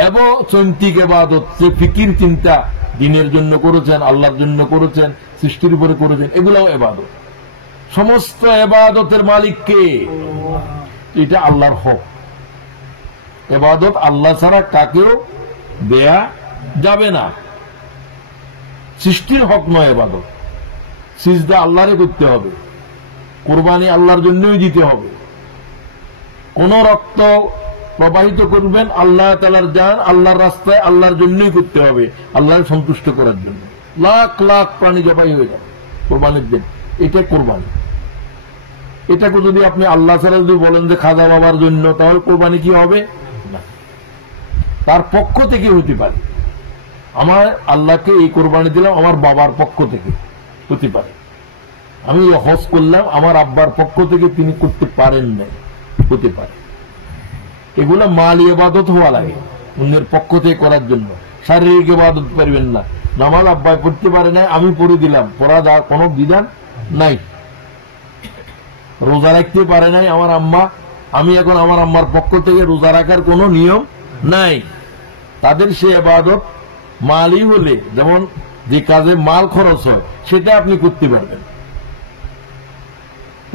এবং চৈন্তিক ইবাদত, যে ফিকির চিন্তা দ্বীনের জন্য করেছেন, আল্লাহর জন্য করেছেন, সৃষ্টির উপরে করেছেন, এগুলোও ইবাদত। সমস্ত ইবাদতের মালিক কে? এটা আল্লাহর হক। ইবাদত আল্লাহ ছাড়া কাকেও দেয়া যাবে না। সৃষ্টির হক নয় ইবাদত। সিজদা আল্লাহরে করতে হবে, কুরবানি আল্লাহর জন্যই দিতে হবে। কোন রক্ত প্রবাহিত করবেন আল্লাহ তাআলার জান আল্লাহর রাস্তায় আল্লাহর জন্যই করতে হবে, আল্লাহকে সন্তুষ্ট করার জন্য। লাখ লাখ প্রাণী জবাই হয়ে যাবে কোরবানির দিন, এটা কোরবানি। এটাকে যদি আপনি আল্লাহ ছাড়া যদি বলেন যে খাজা বাবার জন্য, তাহলে কোরবানি কি হবে? না, তার পক্ষ থেকে হতে পারে। আমার আল্লাহকে এই কোরবানি দিলাম আমার বাবার পক্ষ থেকে, হতে পারে। আমি হজ করলাম আমার আব্বার পক্ষ থেকে, তিনি করতে পারেন নাই, হতে পারে। এগুলো মালি ইবাদত হওয়া লাগে অন্যের পক্ষ থেকে করার জন্য। শারীরিক ইবাদত পারবেন না। নামাজ আব্বাই পড়তে পারে নাই, আমি পড়ে দিলাম, পড়া যাওয়ার কোনো বিধান নাই। রোজা রাখতে পারে নাই আমার আম্মা, আমি এখন আমার আম্মার পক্ষ থেকে রোজা রাখার কোনো নিয়ম নাই। তাদের সে ইবাদত মালি হলে, যেমন যে কাজে মাল খরচ হয় সেটা আপনি করতে পারবেন।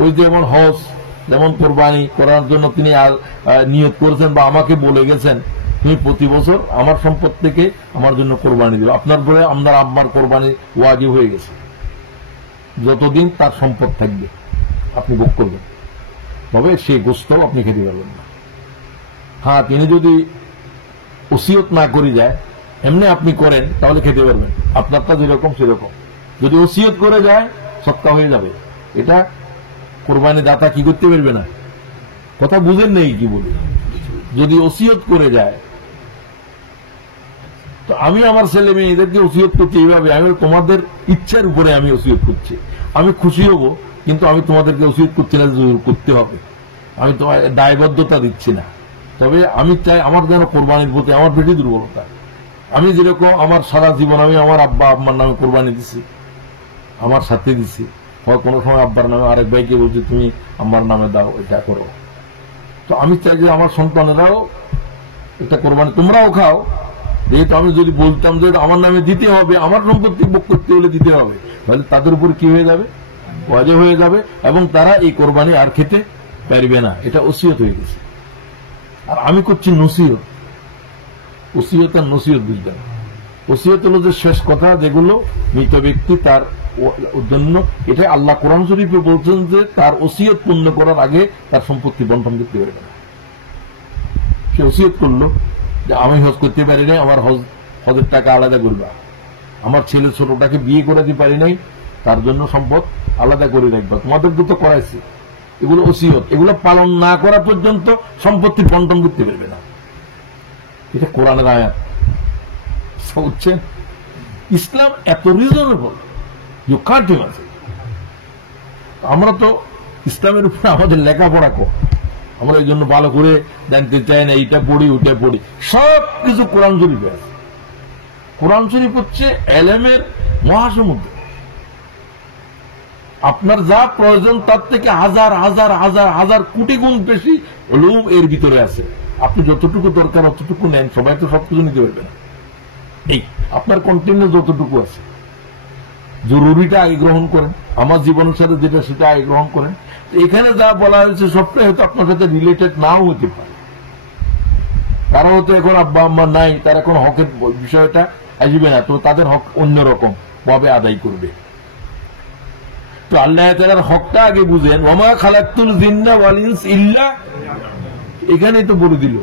ওই যেমন হজ, যেমন কোরবানি করার জন্য তিনি নিয়ত করেছেন বা আমাকে বলে গেছেন, তুমি প্রতি বছর আমার সম্পদ থেকে আমার জন্য কোরবানি দিও। আপনার পরে আপনার আব্বার কোরবানি ওয়াজিব হয়ে গেছে, যতদিন তার সম্পদ থাকবে আপনি ভোগ করবেন, তবে সেই গোস্ত আপনি খেতে পারবেন না। হ্যাঁ, তিনি যদি ওসিয়ত না করে যায়, এমনি আপনি করেন, তাহলে খেতে পারবেন, আপনারটা যেরকম সেরকম। যদি ওসিয়ত করে যায় সৎকা হয়ে যাবে। এটা কোরবানি দাতা কি করতে পারবে না। কথা বুঝেন নেই কি বলি? যদি ওসিয়ত করে যায়, তো আমি আমার ছেলে মেয়েদেরকে ওসিয়ত করছি এইভাবে, আমি তোমাদের ইচ্ছার উপরে আমি ওসিয়ত করছি, আমি খুশি হব, কিন্তু আমি তোমাদেরকে ওসিয়ত করছি না করতে হবে, আমি তোমার দায়বদ্ধতা দিচ্ছি না। তবে আমি চাই আমার যেন কোরবানির প্রতি আমার বেশি দুর্বলতা। আমি যেরকম আমার সারা জীবন আমি আমার আব্বা আম্মার নামে কোরবানি দিছি, আমার সাথে দিছি, কোনো সময় আব্বার নামে আরেক ভাইকে বলছি তুমি আমার নামে দাও, এটা করো। তো আমি চাই যে আমার সন্তানেরাও এটা কোরবানি, তোমরাও খাও। যেহেতু আমি যদি বলতাম যে আমার নামে দিতে হবে, আমার সম্পত্তি ভোগ করতে হলে দিতে হবে, তাহলে তাদের উপর কি হয়ে যাবে? ওয়াজিব হয়ে যাবে, এবং তারা এই কোরবানি আর খেতে পারবে না। এটা ওসিয়ত হয়ে গেছে। আর আমি করছি নসিহত। ওসিয়ত আর নসিহত বুঝবেন। ওসিয়ত হলো যে শেষ কথা, যেগুলো মৃত ব্যক্তি তার জন্য, এটা আল্লাহ কোরআন শরীফে বলছেন যে তার ওসিয়ত পূর্ণ করার আগে তার সম্পত্তি বন্টন করতে পারবে না। সে ওসিয়ত করলো যে আমি হজ করতে পারি নাই, আমার হজের টাকা আলাদা করবা, আমার ছেলে ছোটটাকে বিয়ে করে দিতে পারি নাই, তার জন্য সম্পদ আলাদা করে রাখবা, তোমাদের তো করাইছি। এগুলো ওসিয়ত, এগুলো পালন না করা পর্যন্ত সম্পত্তি বন্টন করতে পারবে না। এটা কোরআনের আয়াত। বুঝছেন? ইসলাম এত রিজনেবল, ইউ কান্ট ইমাজিন। আমরা তো ইসলামের উপরে আমাদের লেখাপড়া কম, আমরা এই জন্য ভালো করে জানতে চাই না, এইটা পড়ি ওটা পড়ি। সব কিছু কোরআন শরীফে আছে। কোরআন শরীফ হচ্ছে এলেমের মহাসমুদ্র। আপনার যা প্রয়োজন তার থেকে হাজার হাজার হাজার হাজার কোটি গুণ বেশি উলুম এর ভিতরে আছে। আপনি যতটুকু দরকার অতটুকু নেন, সবাই তো সবকিছু নিতে পারবে না। এই আপনার কন্টেন্টে যতটুকু আছে, জরুরিটা আগে গ্রহণ করেন, আমার জীবনের সাথে যেটা সেটা আগে গ্রহণ করেন। এখানে যা বলা হয়েছে সবটাই হয়তো আপনার সাথে রিলেটেড নাও হতে পারে। কারণ হয়তো এখন আব্বা আম্মা নাই, তার এখন হকের বিষয়টা আসবে না, তো তাদের হক অন্যরকম ভাবে আদায় করবে। তো আল্লাহ তাআলার হকটা আগে বুঝেন। ওমা খালাকতুল জিন্না ওয়াল ইনস ইল্লা, এখানেই তো বলে দিল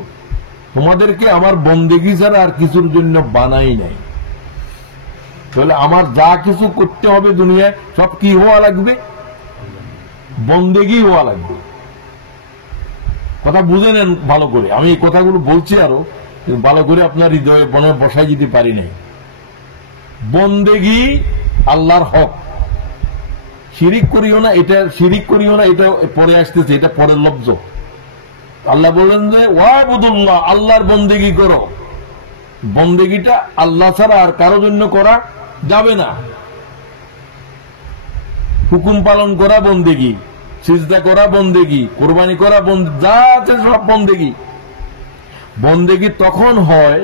তোমাদেরকে আমার বন্দেগী ছাড়া আর কিছুর জন্য বানাই নাই। তাহলে আমার যা কিছু করতে হবে দুনিয়ায় সব কি হওয়া লাগবে? বন্দেগী হওয়া লাগবে। কথা বুঝে নেন ভালো করে। আমি এই কথাগুলো বলছি আরো ভালো করে আপনার হৃদয়ে মনে বসাই দিতে পারি নাই। বন্দেগী আল্লাহর হক, শিরিক করিও না, এটা শিরিক করিও না, এটা পরে আসতেছে, এটা পরের লব্জ। আল্লাহ বললেন যে ওয়াবুদুল্লাহ, আল্লাহর বন্দেগী করো। বন্দেগীটা আল্লাহ ছাড়া আর কারো জন্য করা যাবে না। হুকুম পালন করা বন্দেগী, সিজদা করা বন্দেগী, কুরবানি করা যা আছে সব বন্দেগী। বন্দেগী তখন হয়,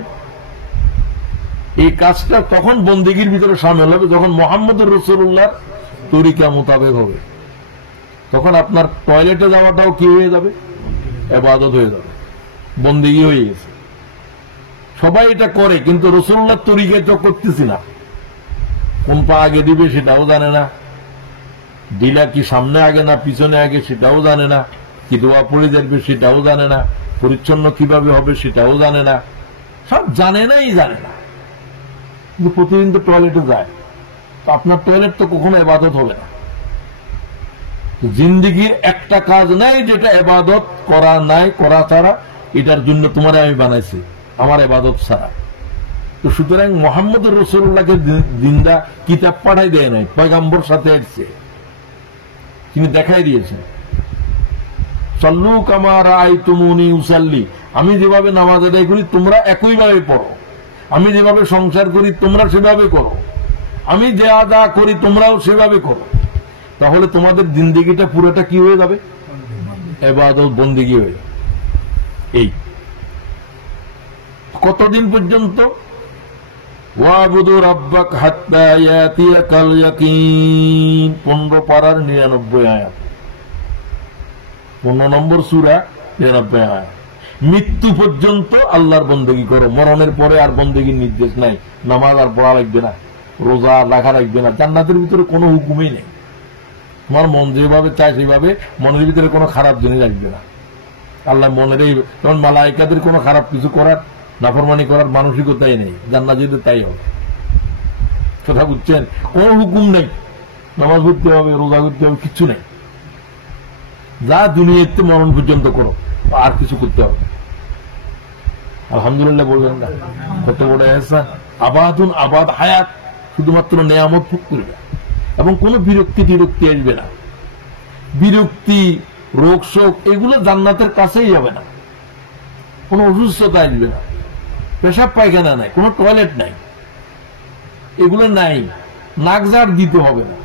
এই কাজটা তখন বন্দেগীর ভিতরে শামিল হবে যখন মুহাম্মদুর রাসূলুল্লাহ তরিকা মোতাবেক হবে। তখন আপনার টয়লেটে যাওয়াটাও কি হয়ে যাবে? ইবাদত হয়ে যাবে, বন্দেগী হয়ে গেছে। সবাই এটা করে, কিন্তু রাসূলুল্লাহর তরিকায় তো করতেছি না। কোন পা আগে দিবে সেটাও জানে না, দিলা কি সামনে আগে না পিছনে আগে সেটাও জানে না, কি দোয়া পড়ে যাবে সেটাও জানে না, পরিচ্ছন্ন কিভাবে হবে সেটাও জানে না, সব জানে না। কিন্তু প্রতিদিন তো টয়লেটে যায়, তো আপনার টয়লেট তো কখনো ইবাদত হবে না। জিন্দেগির একটা কাজ নাই যেটা ইবাদত করা নাই, করা ছাড়া। এটার জন্য তোমার আমি বানাইছি, আমার ইবাদত ছাড়া। তো সুতরাং মুহাম্মদুর রাসূলুল্লাহকে জিন্দা কিতাব পাঠাই দেয় নাই, পয়গম্বর সাথে আসছে, তিনি দেখাই দিয়েছেন। সাল্লু কামা রাআইতুমুনি উসাল্লি, আমি যেভাবে নামাজ আদায় করি তোমরা একইভাবে পড়ো, আমি যেভাবে সংসার করি তোমরা সেভাবে করো, আমি যা যা করি তোমরাও সেভাবে করো। তাহলে তোমাদের জিন্দেগিটা পুরোটা কি হয়ে যাবে? ইবাদত বন্দেগী হয়ে যাবে। এই কতদিন পর্যন্ত? ওয়াবুদু রাব্বাক হাত্তা ইয়াতিয়াকাল ইয়াকিন, 15 পারার 99 আয়াত, 15 নম্বর সূরা 99 আয়াত। মৃত্যু পর্যন্ত আল্লাহর বন্দেগী করো, মরণের পরে আর বন্দেগীর নির্দেশ নাই। নামাজ আর পড়া লাগবে না, রোজা রাখা লাগবে না, জান্নাতের ভিতরে কোনো হুকুমই নেই। তোমার মন যেভাবে চায় সেভাবে, মনের ভিতরে কোনো খারাপ জিনিস আসবে না। আল্লাহ মনের এই, যেমন মালায়েকাদের কোনো খারাপ কিছু করার, নাফরমানি করার মানসিকতাই নেই, জান্নাতে তাই হবে। কথা বুঝছেন? কোন হুকুম নেই, নামাজ পড়তে হবে, রোজা করতে হবে, কিচ্ছু নেই। যা দুনিয়াতে মরণ পর্যন্ত করো, আর কিছু করতে হবে। আলহামদুলিল্লাহ বলবেন না? কত বড় এহসান। আবাদুন আবাদ হায়াত, শুধুমাত্র নেয়ামত ভোগ করবে এবং কোন বিরক্তি টিরক্তি আসবে না। বিরক্তি, রোগ শোক এগুলো জান্নাতের কাছেই যাবে না। কোন অসুস্থতা আসবে না, পেশাব পায়খানা নাই, কোন টয়লেট নাই, এগুলো নাই। নাক ঝাড় দিতে হবে না,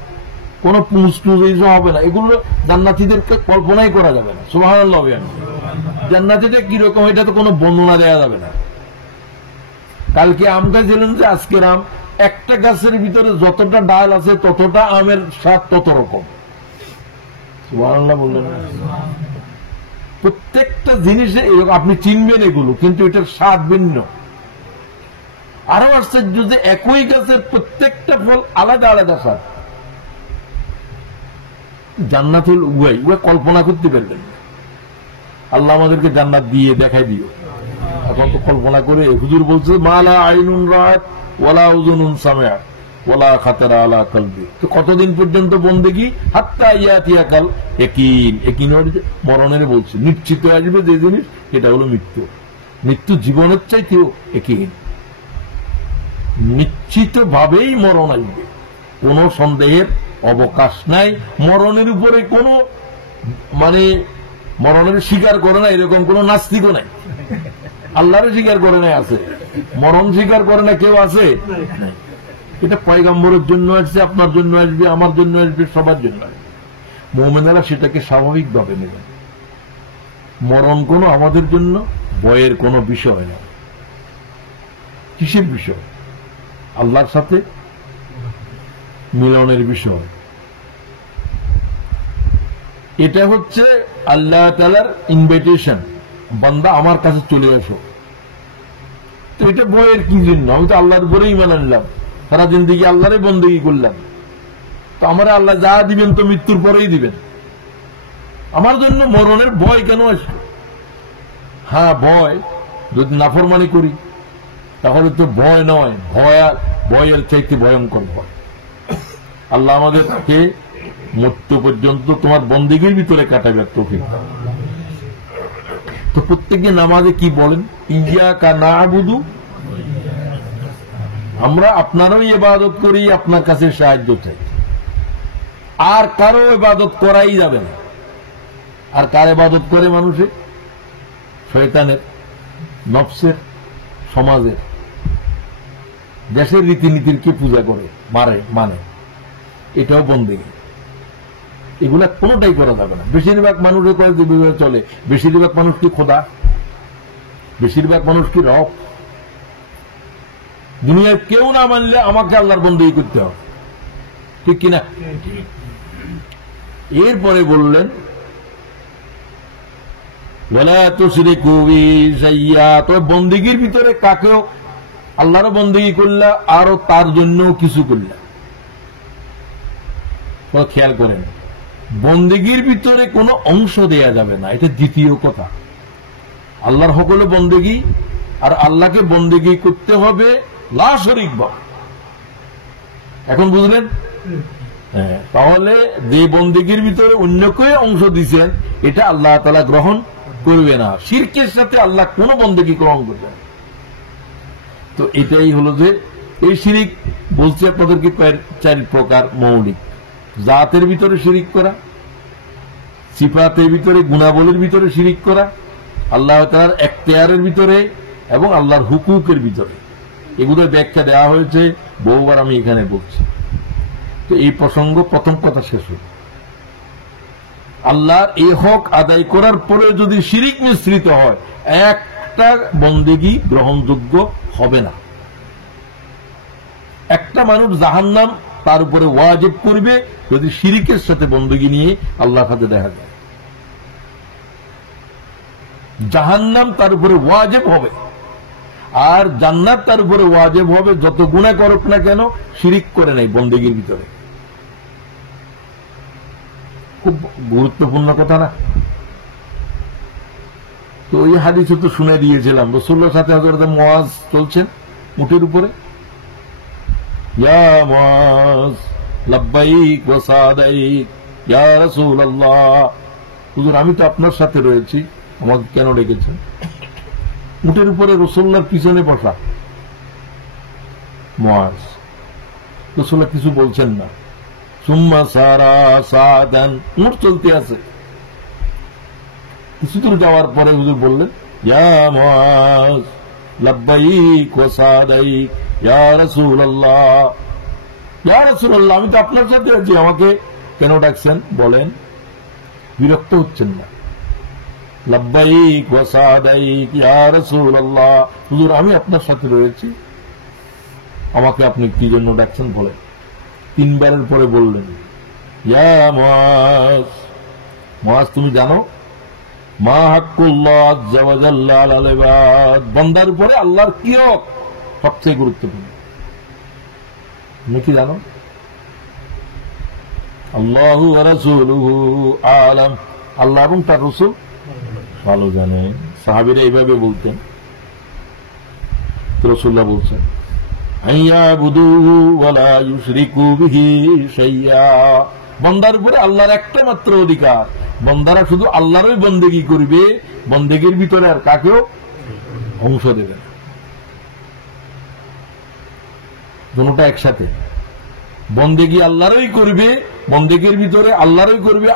কোন পুঁজ টুজ এইসব হবে না। এগুলো জান্নাতীদেরকে কল্পনাই করা যাবে না। সুবহানাল্লাহ। জান্নাতীদের কিরকম এটা তো কোনো বর্ণনা দেওয়া যাবে না। কালকে আমটা ছিলেন যে আজকের আম, একটা গাছের ভিতরে যতটা ডাল আছে ততটা আমের স্বাদ তত রকম। সুবহানাল্লাহ বললেন না? প্রত্যেকটা জিনিসে আপনি চিনবেন এগুলো, কিন্তু এটার স্বাদ ভিন্ন। আরো আশ্চর্য যে একই গাছের প্রত্যেকটা ফল আলাদা আলাদা স্বাদ। জান্নাত হল উভয়, কল্পনা করতে পারবেন না। আল্লাহ আমাদেরকে জান্নাত দিয়ে দেখাই দিও। এখন তো কল্পনা করে, হুজুর বলছে মালা আইনুন রাত ওয়ালা উযুনুন সামিআত ওয়ালা খাতারা আলা কলবি। তো কতদিন পর্যন্ত বন্দেগী? হাত্তা ইয়াতিয়াকাল ইয়াকিন। ইয়াকিন মরণের বলছে, নিশ্চিত আসবে যে জিনিস, এটা হলো মৃত্যু। মৃত্যু জীবনের চাইতেও ইয়াকিন, নিশ্চিত ভাবেই মরণ আসবে, কোন সন্দেহের অবকাশ নাই। মরণের উপরে কোন মরণের স্বীকার করে না এরকম কোন নাস্তিকও নাই। আল্লাহরে স্বীকার করে নাই আছে, মরণ স্বীকার করে না কেউ আছে? এটা পয়গম্বরের জন্য আসছে, আপনার জন্য আসবে, আমার জন্য আসবে, সবার জন্য আসবে। মুমিনেরা সেটাকে স্বাভাবিকভাবে নেবেন। মরণ কোনো আমাদের জন্য ভয়ের কোনো বিষয় না। কিসের বিষয়? আল্লাহর সাথে মিলনের বিষয়। এটা হচ্ছে আল্লাহ তাআলার ইনভাইটেশন, বান্দা আমার কাছে চলে আসো। তো এটা ভয়ের কি জন্য? আমি তো আল্লাহর উপরে ঈমান আনলাম, সারা জিন্দেগি আল্লাহরে বন্দেগী করলাম, তো আমার আল্লাহ যা দিবেন তো মৃত্যুর পরেই দিবেন, আমার জন্য মরণের ভয় কেন আসবে? হ্যাঁ ভয়, যদি নাফরমানি করি তাহলে তো ভয় নয়, ভয়ের চাইতে ভয়ঙ্কর ভয়। আল্লাহ আমাদেরকে মৃত্যু পর্যন্ত তোমার বন্দেগীর ভিতরে কাটাবে তৌফিক দাও। তো প্রত্যেকে নামাজে কি বলেন? ইয়্যাকা না'বুদু, আমরা আপনারও ইবাদত করি, আপনার কাছে সাহায্য চাই। আর কারো ইবাদত করাই যাবে না। আর কার ইবাদত করে মানুষে? শয়তানের, নফসের, সমাজের, দেশের রীতিনীতির কে পূজা করে, মানে এটাও বন্দেগী। এগুলা কোনোটাই করা যাবে না। বেশিরভাগ মানুষের করে যেভাবে চলে, বেশিরভাগ মানুষ কি খোদা, বেশিরভাগ মানুষ কি রব? দুনিয়ার কেউ না মানলে আমাকে আল্লাহর বন্দেগী করতে হবে, ঠিক কিনা? এরপরে বললেন তবে বন্দেগীর ভিতরে কাকেও আল্লাহরও বন্দেগী করলা, আরো তার জন্য কিছু করলা। খেয়াল করেন, বন্দেগীর ভিতরে কোনো অংশ দেয়া যাবে না, এটা দ্বিতীয় কথা। আল্লাহর হক হলো বন্দেগী, আর আল্লাহকে বন্দেগী করতে হবে লা শরীক ভাবে। এখন বুঝলেন? তাহলে যে বন্দেগীর ভিতরে অন্যকে অংশ দিচ্ছেন, এটা আল্লাহ তাআলা গ্রহণ করবে না। শিরকের সাথে আল্লাহ কোন বন্দেগী গ্রহণ করবে না। তো এটাই হলো যে এই শিরিক বলছে আপনাদেরকে 4 প্রকার মৌলিক। জাতের ভিতরে শিরিক করা, সিফাতের ভিতরে, গুণাবলীর ভিতরে শিরিক করা, আল্লাহ তাআলার এখতিয়ারের ভিতরে এবং আল্লাহর হুকুকের ভিতরে। এগুলোর ব্যাখ্যা দেওয়া হয়েছে বহুবার, আমি এখানে বলছি। তো এই প্রসঙ্গ প্রথম কথা শেষ হল। আল্লাহর এই হক আদায় করার পরে যদি শিরিক মিশ্রিত হয়, একটা বন্দেগী গ্রহণযোগ্য হবে না। একটা মানুষ জাহান্নাম তার উপরে ওয়াজিব করবে যদি শিরিকের সাথে বন্দেগী নিয়ে আল্লাহর কাছে দেখা যায়। জাহান্নাম তার উপরে ওয়াজিব হবে, আর জান্নাত তার উপরে ওয়াজিব হবে যত গুনাহ করুক না কেন, শিরিক করে নাই বন্দেগীর ভিতরে। খুব গুরুত্বপূর্ণ কথা না? তো ওই হাদিসে তো শুনে দিয়েছিলাম, রাসূলুল্লাহর সাথে হযরত মুআজ চলছেন উটের উপরে। ইয়া মুআজ লাব্বাইক ওয়া সাদাইক ইয়া রাসূলুল্লাহ, হুজুর আমি তো আপনার সাথে রয়েছি, আমাকে কেন ডেকেছেন? উটের উপরে রাসূলুল্লাহর পিছনে বসা মুআজ, রাসূলুল্লাহ কিছু বলছেন না। সুম্মা সারা সাদান, উট চলতে আছে। কিছু দূর যাওয়ার পরে হুজুর বললেন, ইয়া মুআজ লাব্বাইক ওয়া সাদাইক ইয়া রাসূলুল্লাহ, ইয়া রাসূলুল্লাহ আমি তো আপনার সাথে আছি, আমাকে কেন ডাকছেন বলেন? বিরক্ত হচ্ছেন না? লাব্বাইক ওয়া সাদাইক ইয়া রাসূলুল্লাহ, হুজুর আমি আপনার সাথে রয়েছি, আমাকে আপনি কি জন্য ডাকছেন বলেন। 3 বারের পরে বললেন, ইয়া মুআজ, মুআজ তুমি জানো মা হাক্কুল্লাহ আযজা ওয়া জাল্লা আলাল ইবাদ, বান্দার উপরে আল্লাহর কি হক সবচেয়ে গুরুত্বপূর্ণ? তুমি কি জানো? আল্লাহু ওয়া রাসূলুহু আ'লাম, আল্লাহ এবং তার রাসূল ভালো জানেন। সাহাবীরা এইভাবে বলতেন। রাসূলুল্লাহ বলছেন, আইয়াবুদুহু ওয়া লা ইউশরিকু বিহি শাইয়্যা, বান্দার উপরে আল্লাহর একটা মাত্র অধিকার, বান্দারা শুধু আল্লাহরই বন্দেগী করবে, বন্দেগীর ভিতরে আর কাকেও অংশ দেবে না। দুটোটা একসাথে, বন্দেগী আল্লাহরই করবে, বন্দেগীর ভিতরে আল্লাহরই করবে,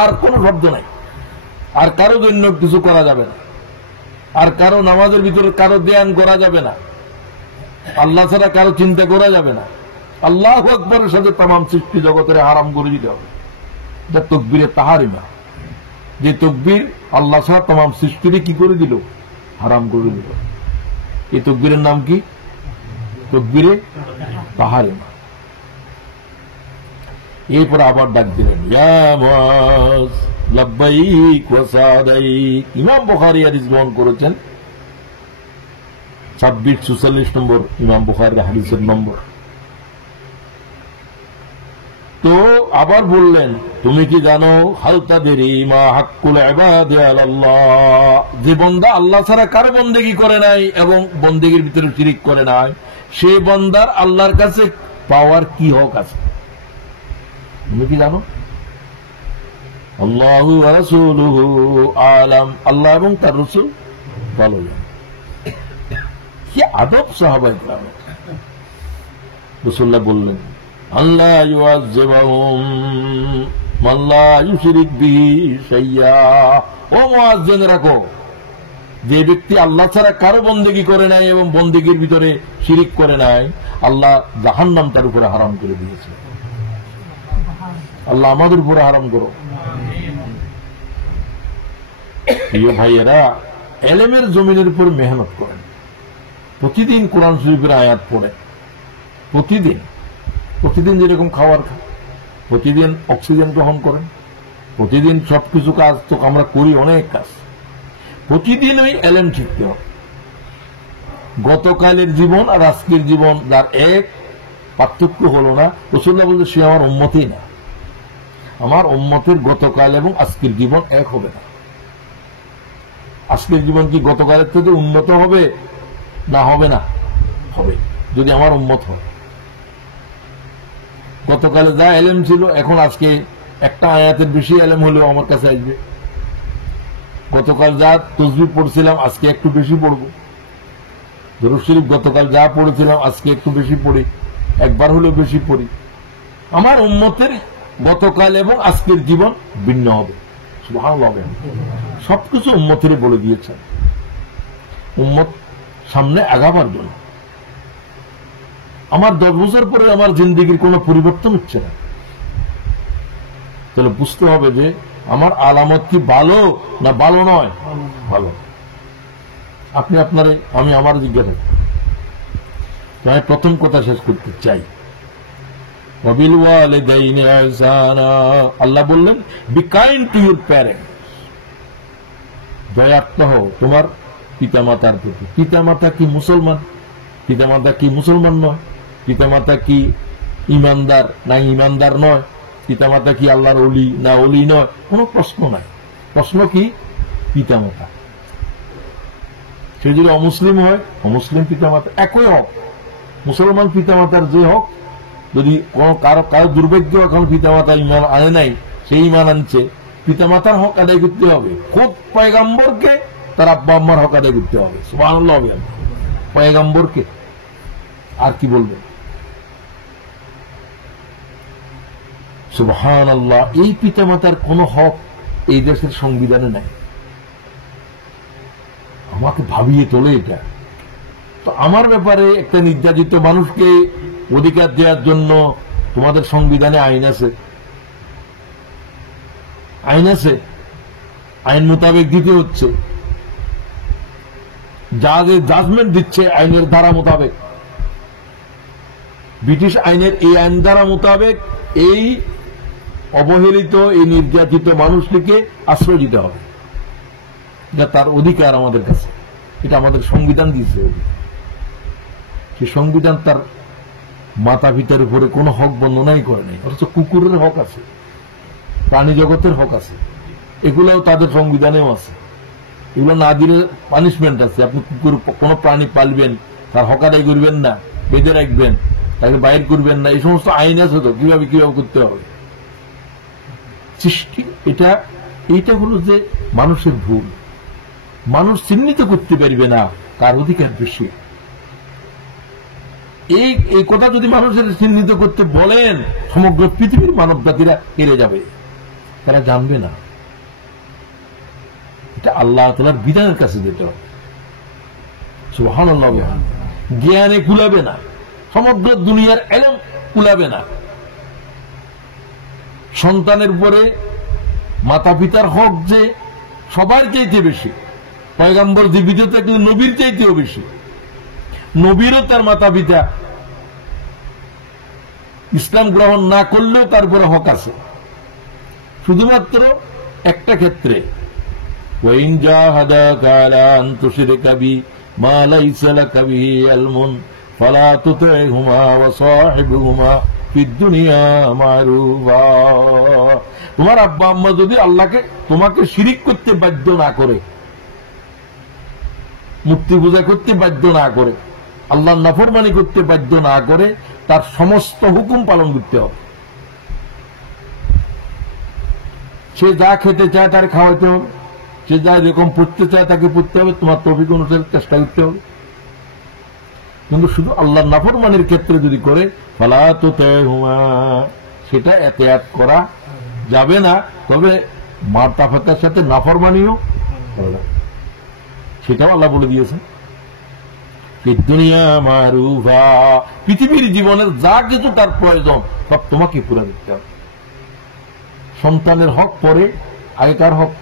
আর কোনো শব্দ নাই, আর কারো জন্য কিছু করা যাবে না, আর কারো নামাজের ভিতরে কারো ধ্যান করা যাবে না, আল্লাহ ছাড়া কারো চিন্তা করা যাবে না। আল্লাহু আকবারের সাথে তামাম সৃষ্টি জগতের হারাম করে দিতে হবে। এটা তাকবীরে তাহরিমা, যে তাকবীর আল্লাহ ছাড়া তামাম সৃষ্টিরে কি করে দিল? হারাম করে দিল। এই তাকবীরের নাম কি? তাকবীরে তাহরিমা। এরপর আবার ডাক দিলেন, ইয়া মুআজ লাব্বাইক ওয়া সাদাইক। ইমাম বুখারী হাদিস গ্রহণ করেছেন 2644 নম্বর ইমাম বুখারীর হাদিসের নম্বর। তো আবার বললেন, তুমি কি জানো হাল তাদরি মা হাক্কুল ইবাদি আলাল্লাহ, যে বান্দা আল্লাহ ছাড়া কারো বন্দেগী করে নাই এবং বন্দেগীর ভিতরে শিরিক করে নাই, সে বান্দার আল্লাহর কাছে পাওয়ার কি হক আছে? তুমি কি জানো? আল্লাহু ওয়া রাসূলুহু আলাম, আল্লাহ এবং তার রাসূল ভালো জানেন। কি আদব সাহাবায়ে কেরাম। রাসূলুল্লাহ বললেন, আল্লাহ ইউআযযিবুহুম মান লা ইউশরিক বিহি শাইয়্যা। ও মুআয, জেনে রাখো, যে ব্যক্তি আল্লাহ ছাড়া কারো বন্দেগী করে নাই এবং বন্দেগীর ভিতরে শিরিক করে নাই, আল্লাহ জাহান্নাম তার উপরে হারাম করে দিয়েছে। আল্লাহ আমাদের উপরে হারাম করো। প্রিয় ভাইয়েরা, এলেমের জমিনের উপর মেহনত করেন, প্রতিদিন কোরআন শরীফের আয়াত পড়েন, প্রতিদিন যেরকম খাবার খান, প্রতিদিন অক্সিজেন গ্রহণ করেন, প্রতিদিন সবকিছু কাজ তো আমরা করি, অনেক কাজ, প্রতিদিন ওই এলেম শিখতে হবে। গতকালের জীবন আর আজকের জীবন যার এক পার্থক্য হলো না, রাসূলুল্লাহ বলতে সে আমার উম্মতই না। আমার উম্মতের গতকাল এবং আজকের জীবন এক হবে না। আজকের জীবন কি গতকালের থেকে উন্নত হবে না হবে না? হবে, যদি আমার উম্মত হয়। গতকালে যা এলেম ছিল, এখন আজকে একটা আয়াতের বেশি এলেম হলেও আমার কাছে আসবে। গতকাল যা তাসবিহ পড়ছিলাম, আজকে একটু বেশি পড়ব। দরুদ শরীফ গতকাল যা পড়েছিলাম, আজকে একটু বেশি পড়ি, একবার হলেও বেশি পড়ি। আমার উম্মতের গতকাল এবং আজকের জীবন ভিন্ন হবে। সুবহানাল্লাহ। সবকিছু উম্মতের বলে দিয়েছেন, উম্মত সামনে আগাবার জন্য। আমার 10 বছর পরে আমার জিন্দেগির কোন পরিবর্তন হচ্ছে না, তাহলে বুঝতে হবে যে আমার আলামত কি ভালো না ভালো নয়? ভালো। আপনি আপনারে, আমি আমার জিজ্ঞাসা, আমি প্রথম কথা শেষ করতে চাই। আল্লাহ বললেন, be kind to your parents, দয়ার্থ হও তোমার পিতামাতার প্রতি। পিতামাতা কি মুসলমান? পিতামাতা কি মুসলমান নয়? পিতামাতা কি ইমানদার না ইমানদার নয়? পিতামাতা কি আল্লাহর ওলি না ওলি নয়? কোনো প্রশ্ন নাই। প্রশ্ন কি? পিতামাতা। সে যদি অমুসলিম হয়, অমুসলিম পিতামাতা একই হক। মুসলমান পিতামাতার যে হক, যদি কারো দুর্ভাগ্য এখন পিতামাতা ইমান আনে নাই, সেই ইমান আনছে, পিতামাতার হক আদায় করতে হবে। খুব পয়গাম্বরকে তার আব্বা আম্মার হক আদায় করতে হবে। সুবহানাল্লাহ। পয়গাম্বরকে আর কি বলবে? সুবহানাল্লাহ। এই পিতামাতার কোন হক এই দেশের সংবিধানে নাই। আমাকে ভাবিয়ে তোলে এটা। তো আমার ব্যাপারে একটা নির্যাতিত মানুষকে অধিকার দেওয়ার জন্য তোমাদের সংবিধানে আইন আছে, আইন আছে, আইন মোতাবেক দিতে হচ্ছে। যা যে জাজমেন্ট দিচ্ছে আইনের ধারা মোতাবেক, ব্রিটিশ আইনের এই আইন ধারা মোতাবেক এই অবহেলিত, এই নির্যাতিত মানুষটিকে আশ্রয় দিতে হবে। এটা তার অধিকার আমাদের কাছে, এটা আমাদের সংবিধান দিয়েছে। সেই সংবিধান তার মাতা পিতার উপরে কোনো হক বর্ণনাই করে নাই, অথচ কুকুরের হক আছে, প্রাণী জগতের হক আছে, এগুলোও তাদের সংবিধানেও আছে। এগুলো না দিলে পানিশমেন্ট আছে। আপনি কুকুর কোন প্রাণী পালবেন, তার হক আদায় করবেন না, বেঁধে রাখবেন, তাকে বাইর করবেন না, এই সমস্ত আইন আছে তো, কিভাবে করতে হবে। সৃষ্টি এইটা হলো যে মানুষের ভুল। মানুষ চিহ্নিত করতে পারবে না কার অধিকার বেশি। এই কথা যদি মানুষের চিহ্নিত করতে বলেন, সমগ্র পৃথিবীর মানব জাতিরা হেরে যাবে, তারা জানবে না। এটা আল্লাহ তাআলার বিধানের কাছে যেতে হবে। সুবহানাল্লাহ। জ্ঞানে কুলাবে না, সমগ্র দুনিয়ার ইলম কুলাবে না। সন্তানের উপরে মাতা পিতার হক যে সবার চাইতে বেশি। পয়গম্বর জীবিত থাকলে নবীর চাইতেও বেশি। নবীরও তার মাতা পিতা ইসলাম গ্রহণ না করলেও তার উপরে হক আছে, শুধুমাত্র একটা ক্ষেত্রে, ওয়াইন জাহাদাকা আলা আন তুশরিকা বি মা লাইসা লাকা বিহি ইলমুন ফালা তুতি'হুমা ওয়া সাহিবহুমা ফিদ দুনিয়া মারুফা। তোমার আব্বা আম্মা যদি আল্লাহকে তোমাকে শিরিক করতে বাধ্য না করে, মূর্তি পূজা করতে বাধ্য না করে, আল্লাহর নাফরমানি করতে বাধ্য না করে, তার সমস্ত হুকুম পালন করতে হবে। সে যা খেতে চায় তার খাওয়াতে হবে, সে যা যেরকম পড়তে চায় তাকে পড়তে হবে, তোমার তৌফিক অনুসারে চেষ্টা করতে হবে। কিন্তু শুধু আল্লাহর নাফরমানির ক্ষেত্রে যদি করে, ফালা তুতিহুমা, সেটা এতেয়াত করা যাবে না। তবে মাতা পিতার সাথে নাফরমানিও করা যাবে, সেটাও আল্লাহ বলে দিয়েছে। দুনিয়া মারুফা, পৃথিবীর জীবনের যা কিছু তার প্রয়োজন সব তোমাকে পুরা দিতে হবে। সন্তানের হক পরে, আগেকার হক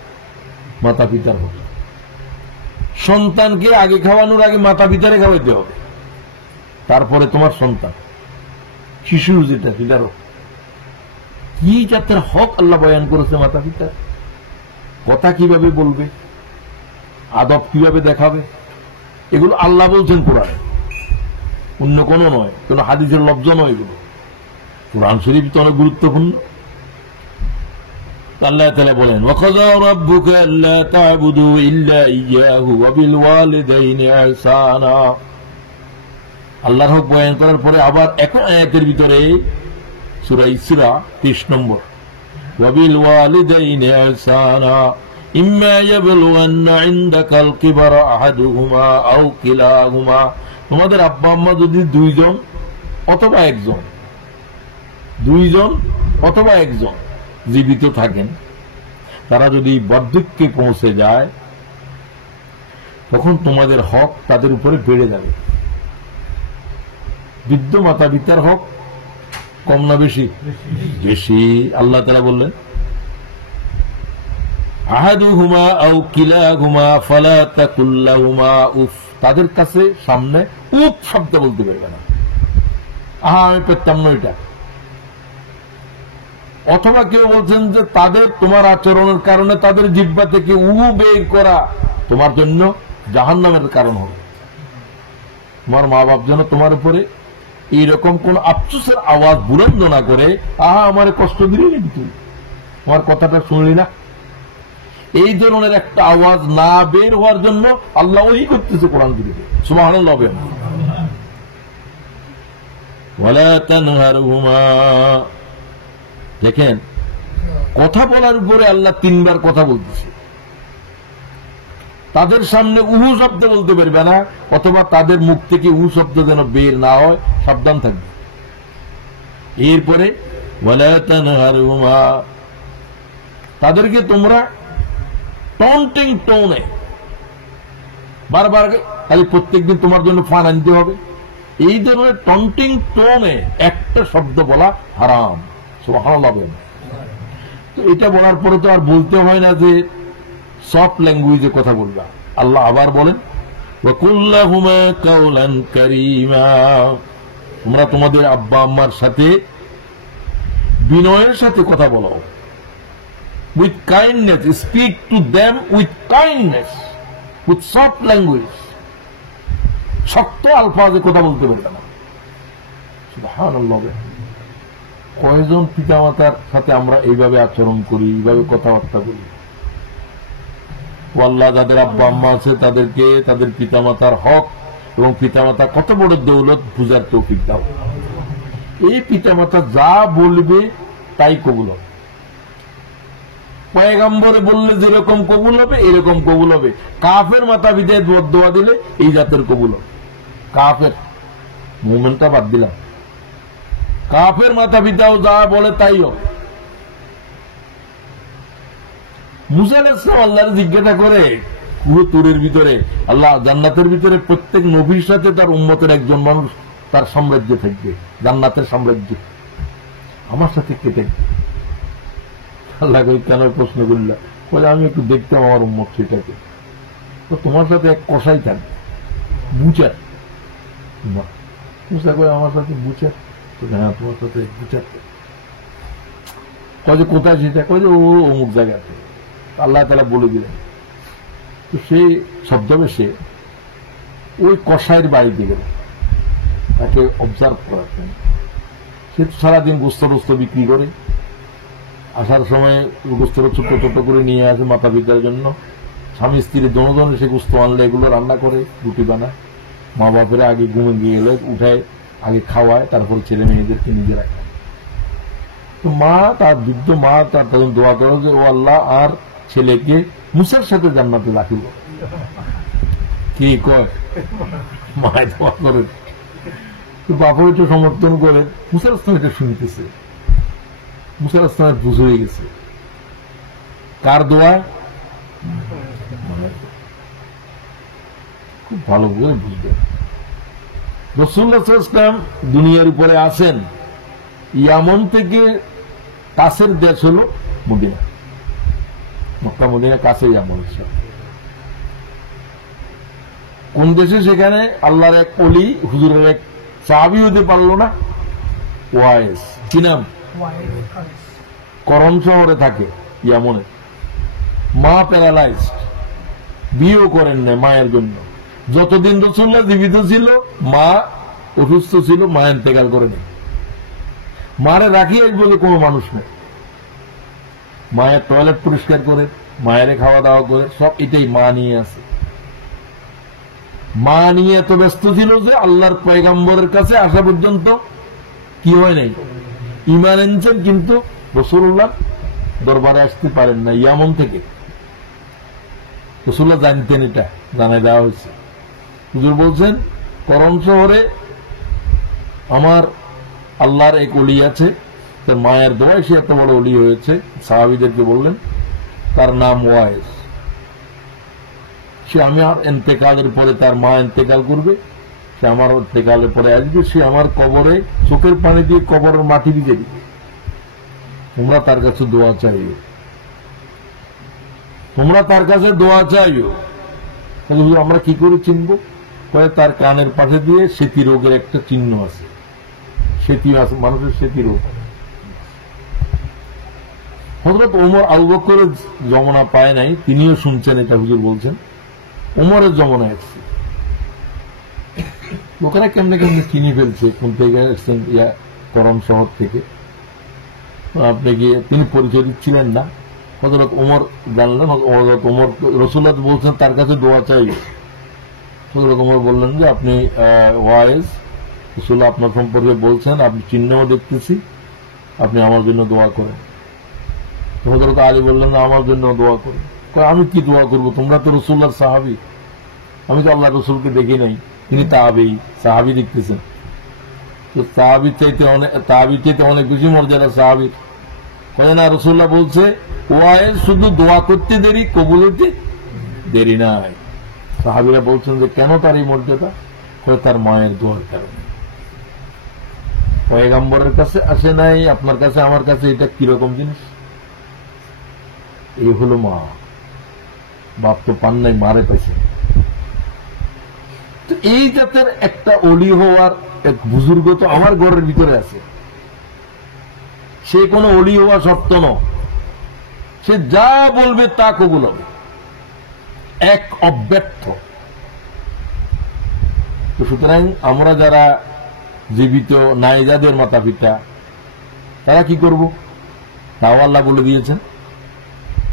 মাতা পিতার হক। সন্তানকে আগে খাওয়ানোর আগে মাতা পিতারে খাওয়াইতে হবে, তারপরে তোমার সন্তান। শিশু যেটা, সেটার হক কি জাতের হক আল্লাহ বয়ান করেছে। মাতা পিতা কথা কিভাবে বলবে, আদব কিভাবে দেখাবে, এগুলো আল্লাহ বলছেন কোরআনে, অন্য কোনো নয়, কোন হাদিসের লফজ নয়। এগুলো কোরআন শরীফ তো অনেক গুরুত্বপূর্ণ। আল্লাহ তাআলা বলেন, ওয়াকাযা রাব্বুকা আল্লা তা'বুদু ইল্লা ইয়্যাহু ওয়া বিল ওয়ালিদাইনি ইহসানা। আল্লাহর হক বয়ান করার পরে আবার একই আয়াতের ভিতরে সূরা ইসরা 30 নম্বর, ওয়া বিল ওয়ালিদাইনি ইহসানা ইম্মা ইয়াবলুগান্না ইনদাকাল কিবারা আহাদুহুমা আও কিলাহুমা। তোমাদের আব্বা আম্মা যদি দুইজন অথবা একজন জীবিত থাকেন, তারা যদি বার্ধক্যে পৌঁছে যায়, তখন তোমাদের হক তাদের উপরে বেড়ে যাবে। বৃদ্ধ মাতা পিতার হক কম না বেশি? বেশি। আল্লাহ তাআলা বললেন, আহাদুহুমা আও কিলাহুমা ফালা তাকুল লাহুমা উফ। তাদের কাছে সামনে উফ শব্দ বলতে পারবে না, আমি পেতাম না এটা। অথবা কেউ বলছেন যে তাদের তোমার আচরণের কারণে তাদের জিহ্বা থেকে বের করা তোমার জন্য জাহান্নামের কারণ হবে। তোমার মা বাপ যেন তোমার উপরে এইরকম কোন আফসোসের আওয়াজ বুলন্দ না করে, আমার কষ্ট দিলি নাকি তুই, তোমার কথাটা শুনলি না, এই ধরনের একটা আওয়াজ না বের হওয়ার জন্য আল্লাহ ওই করতেছে কোরআন শরীফে। সুবহানাল্লাহ। ওয়ালা তানহারহুমা, দেখেন কথা বলার উপরে আল্লাহ 3 বার কথা বলতেছে। তাদের সামনে উহু শব্দ বলতে পারবে না, অথবা তাদের মুখ থেকে উহু শব্দ যেন বের না হয়, সাবধান থাকবে। এরপরে ওয়ালা তানহারহুমা, তাদেরকে তোমরা টন্টিং টোনে বারবার খালি প্রত্যেকদিন তোমার জন্য ফান আনতে হবে, এই ধরনের টন্টিং টোনে একটা শব্দ বলা হারাম। সুবহানাল্লাহ। তো এটা বলার পরে তো আর বলতে হয় না যে সফট ল্যাঙ্গুয়েজে কথা বলবা। আল্লাহ আবার বলেন, ওয়াকুল লাহুমা কাওলান কারীমা, তোমরা তোমাদের আব্বা আম্মার সাথে বিনয়ের সাথে কথা বলো। With kindness, speak to them with kindness, with soft language. শক্ত আলফাজে কথা বলতে পারবে না। সুবহানাল্লাহ। কয়জন পিতামাতার সাথে আমরা এইভাবে আচরণ করি, এইভাবে কথাবার্তা বলি? আল্লাহ যাদের আব্বা আম্মা আছে তাদেরকে তাদের পিতামাতার হক এবং পিতামাতা কত বড় দৌলত বুঝার তৌফিক দাও। এই পিতামাতা যা বলবে তাই কবুল হবে। পয়গম্বরে বললে যেরকম কবুল হবে এরকম কবুল হবে। কাফের মাতা পিতায় দোয়া দিলে এই জাতের কবুল হবে। কাফের, মুমিনটা বাদ দিলাম, কাফের মাতা পিতাও যা বলে তাই হবে। মুসা আলাইহিস সালাম আল্লাহর জিজ্ঞাসা করে তুরের ভিতরে, আল্লাহ জান্নাতের ভিতরে প্রত্যেক নবীর সাথে তার উম্মতের একজন মানুষ তার সাম্রাজ্য থাকবে, জান্নাতের সাম্রাজ্য, আমার সাথে কে থাকবে? আল্লাহ কেন প্রশ্ন করল? বলে আমি একটু দেখতাম আমার উম্মত সেটাকে। তো তোমার সাথে এক কষাই থাকবে, বুচার। মুসা করে আমার সাথে বুচার? হ্যাঁ, তোমার সাথে বুচার। কয়ে কোথায় সেটা? কয়ে ও অমুক জায়গাতে। আল্লাহ তাআলা বলে দিলেন। তো সেই ছদ্মবেশে ওই কষাইয়ের বাড়িতে গেল তাকে অবজার্ভ করার জন্য। সে সারাদিন গোস্ত টোস্ত বিক্রি করে, আসার সময় গোস্তটা ছোট্ট ছোট্ট করে নিয়ে আসে মাথা পিতার জন্য। স্বামী স্ত্রী দোনো সে গোস্ত আনলে এগুলো রান্না করে, রুটি বানায়। মা বাপেরা আগে ঘুমে গেলে উঠায়, আগে খাওয়ায়, তারপর ছেলে মেয়েদেরকে নিজেরা খায়। তো মা তার বৃদ্ধ মা তার তখন দোয়া করে যে ও আল্লাহ আর ছেলেকে মুসার সাথে জান্নাতে রাখিব। কি কয় মায় দোয়া করে, বাবা একটু সমর্থন করে। মুসার ইসলাম এটা শুনতেছে, মুসার ইসলামের বুঝ হয়ে গেছে কার দোয়া, খুব ভালো করে বুঝবে। রাসূলুল্লাহ সাল্লাল্লাহু আলাইহি ওয়াসাল্লাম দুনিয়ার উপরে আসেন, ইয়ামন থেকে কাছের দেশ হল মদিনা, মক্কা মদিনা কাছে ইয়ামন। কোন দেশে? সেখানে আল্লাহর এক ওলি, হুজুরের এক সাহাবী হতে পারল না, ওয়াইস। কি নাম? করম শহরে থাকে ইয়ামনে। মা প্যারালাইজড, বিয়েও করেন না মায়ের জন্য। যতদিন রাসূলুল্লাহ জীবিত ছিল মা অসুস্থ ছিল, মা ইন্তেকাল করে নেই। মারে রাখি আজ বলে কোনো মানুষ নেই। মায়ের টয়লেট পরিষ্কার করে, মায়ের খাওয়া দাওয়া করে, সব এটাই মা নিয়ে আছে। মা নিয়ে এত ব্যস্ত ছিল যে আল্লাহর পয়গম্বরের কাছে আসা পর্যন্ত কি হয় নাই, ঈমান এনেছেন, কিন্তু রাসূলুল্লাহ দরবারে আসতে পারেন না ইয়ামন থেকে। রাসূলুল্লাহ জানতেন, এটা জানাই দেওয়া হয়েছে। হুজুর বলছেন করম শহরে আমার আল্লাহর এক ওলি আছে, তার মায়ের দোয়ায় সে এত বড় ওলি হয়েছে। সাহাবীদেরকে বললেন তার নাম ওয়াইস। সে আমার ইন্তেকালের পরে, তার মা ইন্তেকাল করবে, সে আমার ইন্তেকালের পরে আসবে, সে আমার কবরে চোখের পানি দিয়ে কবরের মাটি দিয়ে দিবে। তোমরা তার কাছে দোয়া চাইও, তোমরা তার কাছে দোয়া চাইও। আমরা কি করে চিনব? তার কানের পাশে দিয়ে সেতী রোগের একটা চিহ্ন আছে, সেতী আছে, মানুষের সেতী রোগ। হযরত ওমর আবু বকরের জমানা পায় নাই, তিনিও শুনছেন এটা, হুজুর বলছেন ওমরের জমানায় আসছে। লোকেরা কেমনে কেমনে চিনি ফেলছে, কোন থেকে আসছেন, করম শহর থেকে। আপনি গিয়ে তিনি পরিচয় দিচ্ছিলেন না। হযরত ওমর জানলেন, হযরত ওমর রাসূলুল্লাহ বলছেন তার কাছে দোয়া চাই। হযরত ওমর বললেন যে আপনি ওয়াইজ, রাসূলুল্লাহ আপনার সম্পর্কে বলছেন, আপনি চিহ্নও দেখতেছি, আপনি আমার জন্য দোয়া করেন। হযরত আলী বললেন আমার জন্য দোয়া করেন। আমি কি দোয়া করবো? তোমরা তো রাসূলুল্লাহর সাহাবী, আমি তো আল্লাহ রাসূলকে দেখি নাই, তিনি তাবেঈ, সাহাবী দেখতেছেন। তো সাহাবীর চাইতে অনেক বেশি মর্যাদা সাহাবীর। হয় না, রাসূলুল্লাহ বলছে ওয়াইজ শুধু দোয়া করতে দেরি, কবুল হতে দেরি নাই। সাহাবীরা বলছেন যে কেন তার এই মর্যাদা? তার মায়ের দোয়ার কারণে। পয়গম্বরের কাছে আসে নাই, আপনার কাছে আমার কাছে, এটা কিরকম জিনিস? এই হলো মা। বাপ তো পান নাই, মারে পাইছে। তো এই জাতের একটা ওলি হওয়ার এক বুজুর্গ তো আমার ঘরের ভিতরে আছে। সে কোনো ওলি হওয়া সত্য নয়, সে যা বলবে তা কবুল হবে, এক অব্যর্থ। তো সুতরাং আমরা যারা জীবিত নাই, যাদের মাতা পিতা, তারা কি করব? তাও আল্লাহ বলে দিয়েছেন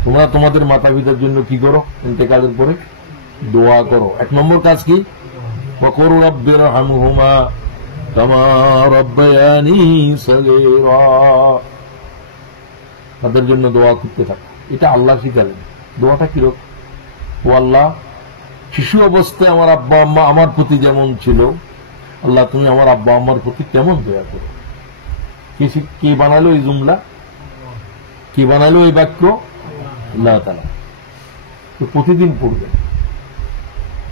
তোমরা তোমাদের মাতা পিতার জন্য কি করো? ইন্তেকালের পরে দোয়া করো। এক নম্বর কাজ কি? ওয়াকুর রাব্বিরহামহুমা কামা রাব্বায়ানি সগীরা। তাদের জন্য দোয়া করতে থাকো, এটা আল্লাহ শিখালেন। দোয়াটা কিরকম? ও আল্লাহ, শিশু অবস্থায় আমার আব্বা আম্মা আমার প্রতি যেমন ছিল, আল্লাহ তুমি আমার আব্বা আম্মার প্রতি তেমন দয়া করো। কে বানালো এই জুমলা? কে বানালো এই বাক্য? আল্লাহ তাআলা। তো প্রতিদিন পড়বেন,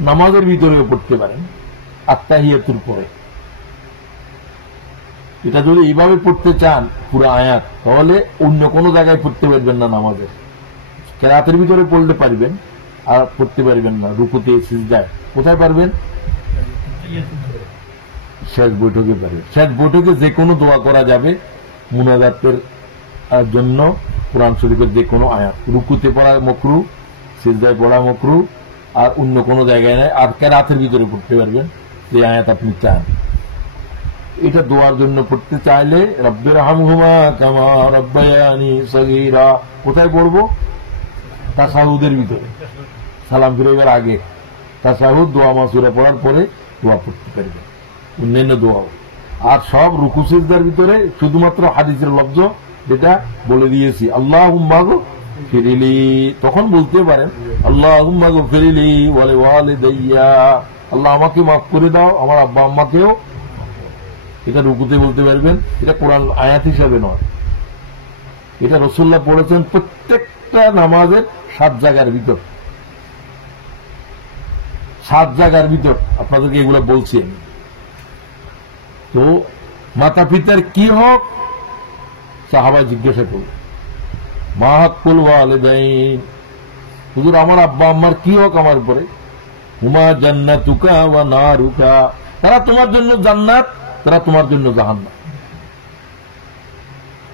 নামাজের ভিতরেও পড়তে পারেন, আত্তাহিয়াতুর পরে। এটা যদি এইভাবে পড়তে চান পুরো আয়াত, তাহলে অন্য কোনো জায়গায় পড়তে পারবেন না। নামাজের কেরাতের ভিতরে পড়তে পারবেন, আর পড়তে পারবেন না রুকুতে, সিজদায়। কোথায় পারবেন? শেষ বৈঠকে পারবেন। শেষ বৈঠকে যে কোনো দোয়া করা যাবে, মুনাজাতের জন্য কোরআন শরীফের যে কোনো আয়াত। রুকুতে পড়া মকরু, সিজদায় পড়া মকরু, আর অন্য কোনো জায়গায় নাই। আর কেরাতের ভিতরে পড়তে পারবেন যে আয়াত আপনি চান। এটা দোয়ার জন্য পড়তে চাইলে রব্বির হামহুমা কামা রাব্বায়ানি সগীরা কোথায় পড়বো? তাশাহুদের ভিতরে, সালাম ফিরাইবার আগে তাশাহুদ দোয়া মাসুরা পড়ার পরে দোয়া পড়তে পারবে, অন্যান্য দোয়াও। আর সব রুকু সিজদার ভিতরে শুধুমাত্র হাদিসের লফজ যেটা বলে দিয়েছি, আল্লাহুম্মা গফিরলি, তখন বলতে পারেন আল্লাহুম্মা গফিরলি ওয়া লিওয়ালিদাইয়া, আল্লাহ আমাকে মাফ করে দাও, আমার আব্বা আম্মাকেও। এটা রুকুতে বলতে পারবেন, এটা কোরআন আয়াত হিসাবে নয়, এটা রাসূলুল্লাহ পড়েছেন প্রত্যেকটা নামাজের 7 জায়গার ভিতর, 7 জায়গার ভিতর আপনাদেরকে এগুলো বলছি। তো মাতা পিতার কি হক সাহাবা জিজ্ঞাসা করল, মা হাক্কুল ওয়ালিদাইন, হুজুর আমার আব্বা আম্মার কি হক আমার উপরে? হুমা জান্নাতুকা ওয়া নারুকা, তারা তোমার জন্য জান্নাত, তারা তোমার জন্য জাহান্নাম।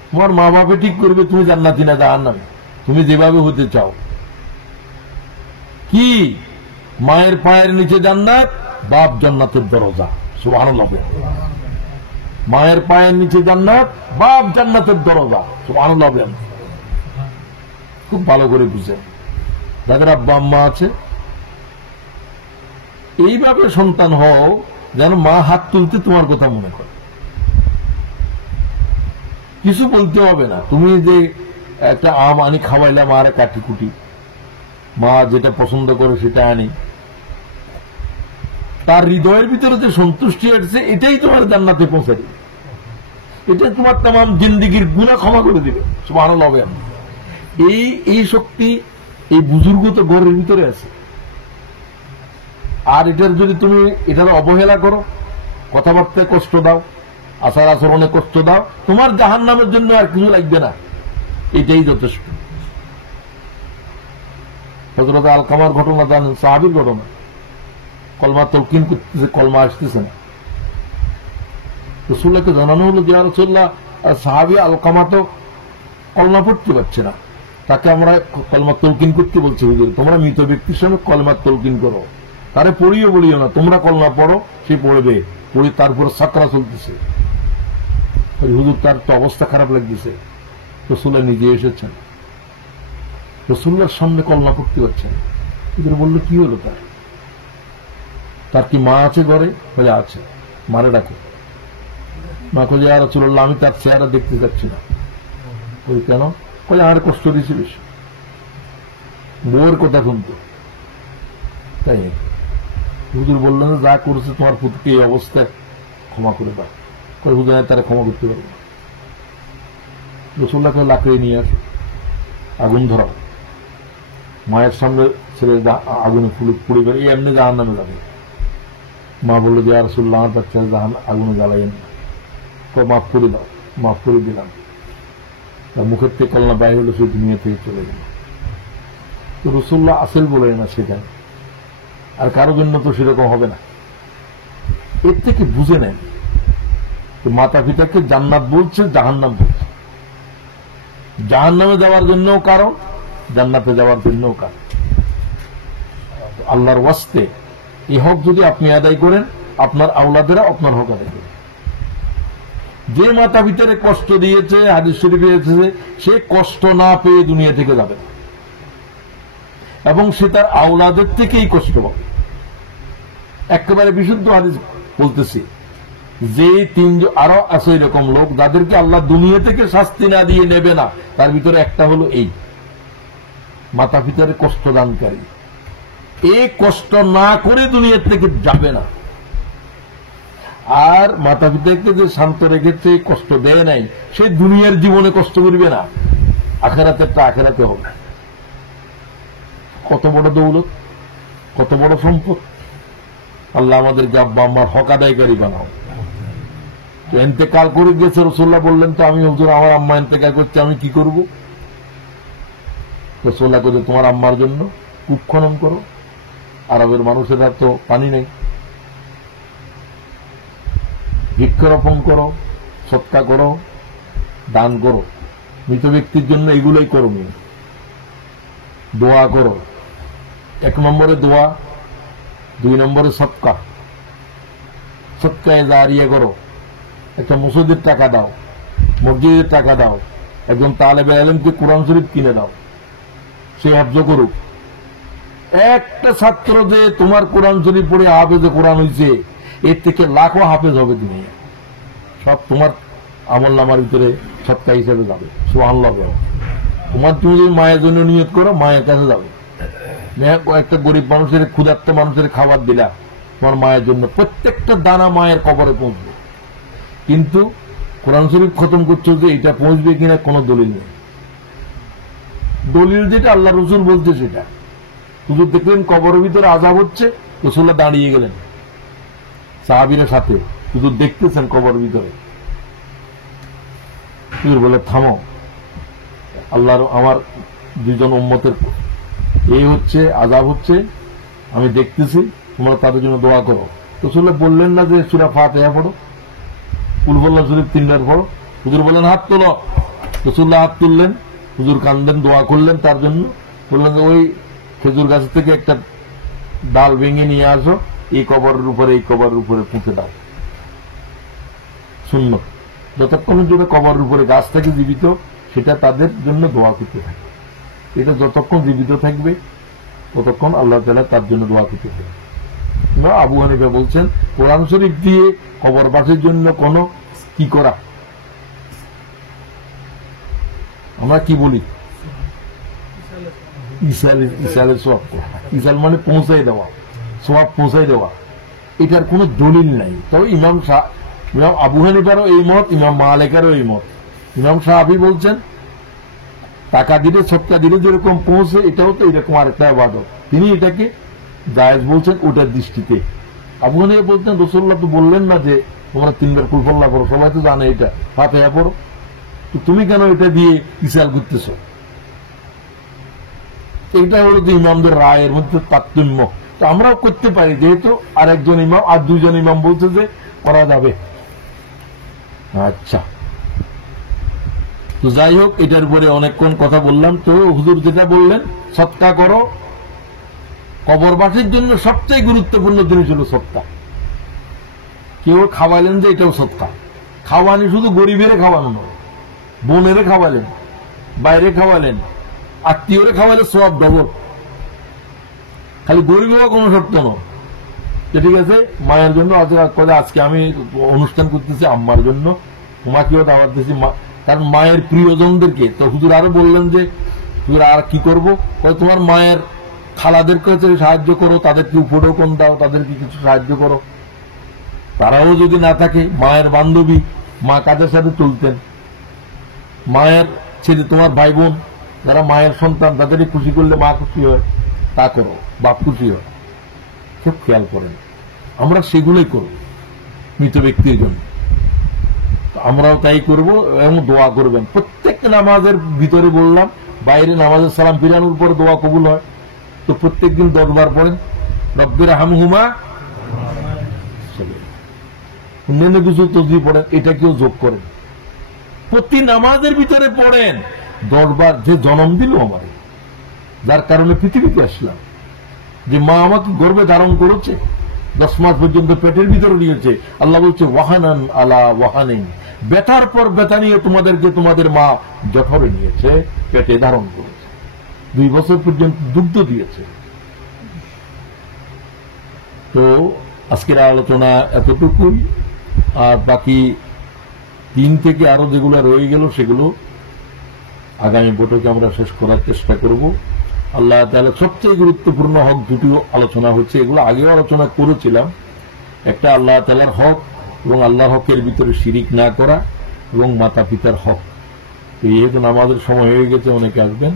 তোমার মা বাপে ঠিক করবে তুমি জান্নাতি না জাহান্নামী, তুমি যেভাবে হতে চাও। কি মায়ের পায়ের নিচে জান্নাত, বাপ জান্নাতের দরজা, সুবহানাল্লাহ। মায়ের পায়ের নিচে জান্নাত, বাপ জান্নাতের দরজা, সুবহানাল্লাহ। খুব ভালো করে বুঝেন, যাদের আব্বা আম্মা আছে এইভাবে সন্তান হও যেন মা হাত তুলতে তোমার কথা মনে করে, কিছু বলতে হবে না। তুমি যে একটা আম আনি খাওয়াইলাম, আর কাটি কুটি, মা যেটা পছন্দ করে সেটা আনি, তার হৃদয়ের ভিতরে যে সন্তুষ্টি আসছে এটাই তোমার জান্নাতে পৌঁছে দিবে, এটাই তোমার তাম জিন্দিগির গুনাহ ক্ষমা করে দিবে, সুবহানাল্লাহ। এই শক্তি এই বুজুর্গ তো ঘরের ভিতরে আছে। আর এটার যদি তুমি এটার অবহেলা করো, কথাবার্তায় কষ্ট দাও, আচার আচরণে কষ্ট দাও, তোমার জাহান্নামের জন্য আর কিছু লাগবে না, এটাই যথেষ্ট। হযরত আলকামার ঘটনা জানেন, সাহাবীর ঘটনা, কলমা তলকিন করতেছে, কলমা আসতেছে না। রাসূলুল্লাহকে জানানো হলো যে ইয়া রাসূলুল্লাহ, সাহাবী আলকামা তো কলমা পড়তে পারছে না, তাকে আমরা কলমা তলকিন করতে বলছি। হুজুর তোমরা মৃত ব্যক্তির সঙ্গে কলমা তলকিন করো, তারে পড়িও বলিও না, তোমরা কলমা পড়ো, সে পড়বে, পড়ি তারপর সাকরা চলতেছে। হুজুর তার তো অবস্থা খারাপ লাগতেছে, রাসূলুল্লাহ নিজে এসেছেন, রাসূলুল্লাহর সামনে কলমা পড়তে পারছেন। হুজুর বলল কি হলো তার কি মা আছে ঘরে? বলে আছে। মারে ডাকো। মা কয়ে ইয়া রাসূলুল্লাহ আমি তার চেহারা দেখতে যাচ্ছি না। ওই কেন? কয়ে আর কষ্ট দিয়েছি বেশি, বউয়ের কথা শুনতো। তাই হুজুর বললেন যা করেছে তোমার পুত্রকে এই অবস্থায় ক্ষমা করে দাও। কয়ে হুজুর তারা ক্ষমা করতে পারবে না। রাসূলুল্লাহকে লাকড়ি নিয়ে আসে, আগুন ধরাও, মায়ের সামনে ছেলে আগুনে পুড়ে গেলে এমনি জাহান্নামে যাবে। মা বললো যে ইয়া রাসূলুল্লাহ তার ছেলে আগুনে জ্বালাইন না, তো মাফ করে দাও। মাফ করে দিলাম। তার মুখের থেকে কলমা বাইরে হলো, সে দুনিয়া থেকে চলে গেল। তো রাসূলুল্লাহ আসল বলে না সেটাই, আর কারো জন্য তো সেরকম হবে না। এর থেকে বুঝে নেন মাতা পিতাকে জান্নাত বলছে, জাহান্নাম বলছে। জাহান্নামে যাওয়ার জন্যও কারণ, জান্নাতে যাওয়ার জন্যও কারণ। আল্লাহর ওয়াস্তে এই হক যদি আপনি আদায় করেন, আপনার আওলাদেরা আপনার হক আদায় করে। যে মাতা পিতারে কষ্ট দিয়েছে, হাদিস শরীফে এসেছে, সে কষ্ট না পেয়ে দুনিয়া থেকে যাবে না, এবং সে তার আওলাদের থেকেই কষ্ট পাবে। একেবারে বিশুদ্ধ হাদিস বলতেছি, যে তিনজন আরো আছে এরকম লোক যাদেরকে আল্লাহ দুনিয়া থেকে শাস্তি না দিয়ে নেবে না, তার ভিতরে একটা হলো এই মাতা পিতারে কষ্ট দানকারী। এই কষ্ট না করে দুনিয়া থেকে যাবে না। আর মাতা পিতাকে যে শান্ত রেখেছে, কষ্ট দেয় নাই, সে দুনিয়ার জীবনে কষ্ট করবে না, আখেরাতেরটা আখেরাতে হবে। কত বড় দৌলত, কত বড় সম্পদ। আল্লাহ আমাদেরকে আব্বা আম্মার হক আদায়কারী বানাও। এন্তেকাল করে গেছে, রাসূলুল্লাহ বললেন তো আমি হুজুর আমার আম্মা এন্তেকাল করছে, আমি কি করব? রাসূলুল্লাহ বলে তোমার আম্মার জন্য কূপ খনন করো। আরবের মানুষেরা তো পানি নেই, বৃক্ষরোপণ করো, সৎকা করো, দান করো। মৃত ব্যক্তির জন্য এগুলোই করণীয়। দোয়া করো, 1 নম্বরে দোয়া, 2 নম্বরে সৎকা, সৎকায় জারিয়া করো, একটা মসজিদের টাকা দাও, মসজিদের টাকা দাও, একজন তালেবে আলেমকে কোরআন শরীফ কিনে দাও, সে হাফজ করুক। একটা ছাত্র যে তোমার কোরআন শরীফ পড়ে হাফেজে কোরআন হয়েছে, এর থেকে লাখো হাফেজ হবে তুমি, সব তোমার আমল নামার ভিতরে সৎকা হিসেবে যাবে। সুবহানাল্লাহ। তোমার তুমি যদি মায়ের জন্য নিয়ত করো, মায়ের কাছে যাবে। একটা গরিব মানুষের, ক্ষুধার্ত মানুষের খাবার দিলা তোমার মায়ের জন্য, প্রত্যেকটা দানা মায়ের কবরে পৌঁছবে। কিন্তু কোরআন শরীফ খতম করছো যে এটা পৌঁছবে কিনা কোনো দলিল নেই। দলিল যেটা আল্লাহ রসুল বলছে সেটা। হুজুর দেখলেন কবরের ভিতরে আযাব হচ্ছে, রাসূলুল্লাহ দাঁড়িয়ে গেলেন সাহাবীরা সাথে, হুজুর দেখতেছেন কবরের ভিতরে। হুজুর বলে থামো, আল্লাহর আমার দুইজন উম্মতের এই হচ্ছে আযাব হচ্ছে, আমি দেখতেছি, তোমরা তাদের জন্য দোয়া করো। রাসূলুল্লাহ বললেন না যে সূরা ফাতিহা পড়ো, কুল হুয়াল্লাহু শরীফ 3বার পড়ো। হুজুর বললেন হাত তোলো। রাসূলুল্লাহ হাত তুললেন, হুজুর কাঁদলেন, দোয়া করলেন তার জন্য। বললেন যে ওই খেজুর গাছ থেকে একটা ডাল ভেঙে নিয়ে আসো, এই কবরের উপরে পুঁতে দাও। সুন্নাত, যতক্ষণ যেটা কবরের উপরে গাছ থাকে জীবিত, সেটা তাদের জন্য দোয়া করতে থাকে। এটা যতক্ষণ জীবিত থাকবে ততক্ষণ আল্লাহ তাআলা তার জন্য দোয়া করতে থাকে। আবু হানিফা বলছেন কোরআন শরীফ দিয়ে কবরবাসীর জন্য কোন কি করা, আমরা কি বলি ইসালের সওয়াব, ইসাল মানে পৌঁছাই দেওয়া, সওয়াব পৌঁছাই দেওয়া, এটার কোন দলিল নাই। তবে ইমাম আবু হানিফারও এই মত, ইমাম মালিকেরও এই মত। ইমাম সাহাবী বলছেন টাকা দিলে, সৎকা দিলে যেরকম পৌঁছে, এটাও তো এরকম আরেকটা ইবাদত, তিনি এটাকে জায়েজ বলছেন ওটার দৃষ্টিতে। আবু হানিফা বলছেন রাসূলুল্লাহ তো বললেন না যে তোমরা 3বার কুল হুয়াল্লাহু পড়ো, সবাই তো জানে এটা, ফাতিহা পড়ো, তো তুমি কেন এটা দিয়ে ইসাল করতেছো? এটা হলো যে ইমামদের রায়ের মধ্যে তারতম্য। তো আমরাও করতে পারি, যেহেতু আরেকজন ইমাম আর 2জন ইমাম বলছে যে করা যাবে। আচ্ছা, তো যাই হোক, এটার উপরে অনেকক্ষণ কথা বললাম। তো হুজুর যেটা বললেন সৎকা করো, কবরবাসীর জন্য সবচেয়ে গুরুত্বপূর্ণ জিনিস হল সৎকা। কেউ খাওয়াইলেন যে এটাও সৎকা। খাওয়ানি শুধু গরিবের খাওয়ানো নয়, বোনেরে খাওয়ালেন, বাইরে খাওয়ালেন, আত্মীয়রে খাওয়ালে সব ডবল। খালি গরিব হওয়া কোনো শর্ত নয়। ঠিক আছে, মায়ের জন্য আজকে আমি অনুষ্ঠান করতেছি, আম্মার জন্য তোমাকেও দাওয়াত দিচ্ছি, কারণ মায়ের প্রিয়জনদেরকে। তো হুজুর আরো বললেন যে হুজুর আর কি করব, তোমার মায়ের খালাদেরকে সাহায্য করো, তাদেরকে উপঢৌকন দাও, তাদেরকে কিছু সাহায্য করো। তারাও যদি না থাকে, মায়ের বান্ধবী, মা কাদের সাথে চলতেন, মায়ের ছেলে, তোমার ভাই বোন যারা মায়ের সন্তান, তাদেরকে খুশি করলে মা খুশি হয়, তা করো, বাপ খুশি হয়। খুব খেয়াল করেন, আমরা সেগুলোই করব মৃত ব্যক্তির জন্য। আমরাও তাই করব এবং দোয়া করবেন। প্রত্যেক নামাজের ভিতরে বললাম, বাইরে নামাজের সালাম ফিরানোর পর দোয়া কবুল হয়। তো প্রত্যেকদিন 10 বার পড়েন রব্বির হামহুমা, অন্যান্য কিছু তসবিহ পড়েন, এটা কেউ যোগ করেন, প্রতি নামাজের ভিতরে পড়েন 10 বার। যে জন্ম দিল আমার, যার কারণে পৃথিবীতে আসলাম, যে মা আমাকে গর্ভে ধারণ করেছে, 10 মাস পর্যন্ত পেটের ভিতরে নিয়েছে, আল্লাহ বলছে ওয়াহানান আলা ওয়াহানিন, ব্যথার পর ব্যথা নিয়ে তোমাদেরকে তোমাদের মা জঠরে নিয়েছে, পেটে ধারণ করেছে, 2 বছর পর্যন্ত দুগ্ধ দিয়েছে। তো আজকের আলোচনা এতটুকুই, আর বাকি 3 থেকে আরো যেগুলো রয়ে গেল সেগুলো আগামী বৈঠকে আমরা শেষ করার চেষ্টা করব। আল্লাহ তাআলা সবচেয়ে গুরুত্বপূর্ণ হক দুটিও আলোচনা হচ্ছে, এগুলো আগেও আলোচনা করেছিলাম। একটা আল্লাহ তাআলার হক এবং আল্লাহর হকের ভিতরে শিরিক না করা এবং মাতা পিতার হক। যেহেতু নামাজের সময় হয়ে গেছে, অনেকে আসবেন।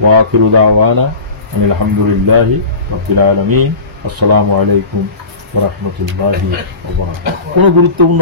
ওয়া আখিরু দাওয়ানা আলহামদুলিল্লাহি রাব্বিল আলামিন। আসসালামু আলাইকুম ওয়া রাহমাতুল্লাহি ওয়া বারাকাতুহু। কোন গুরুত্বপূর্ণ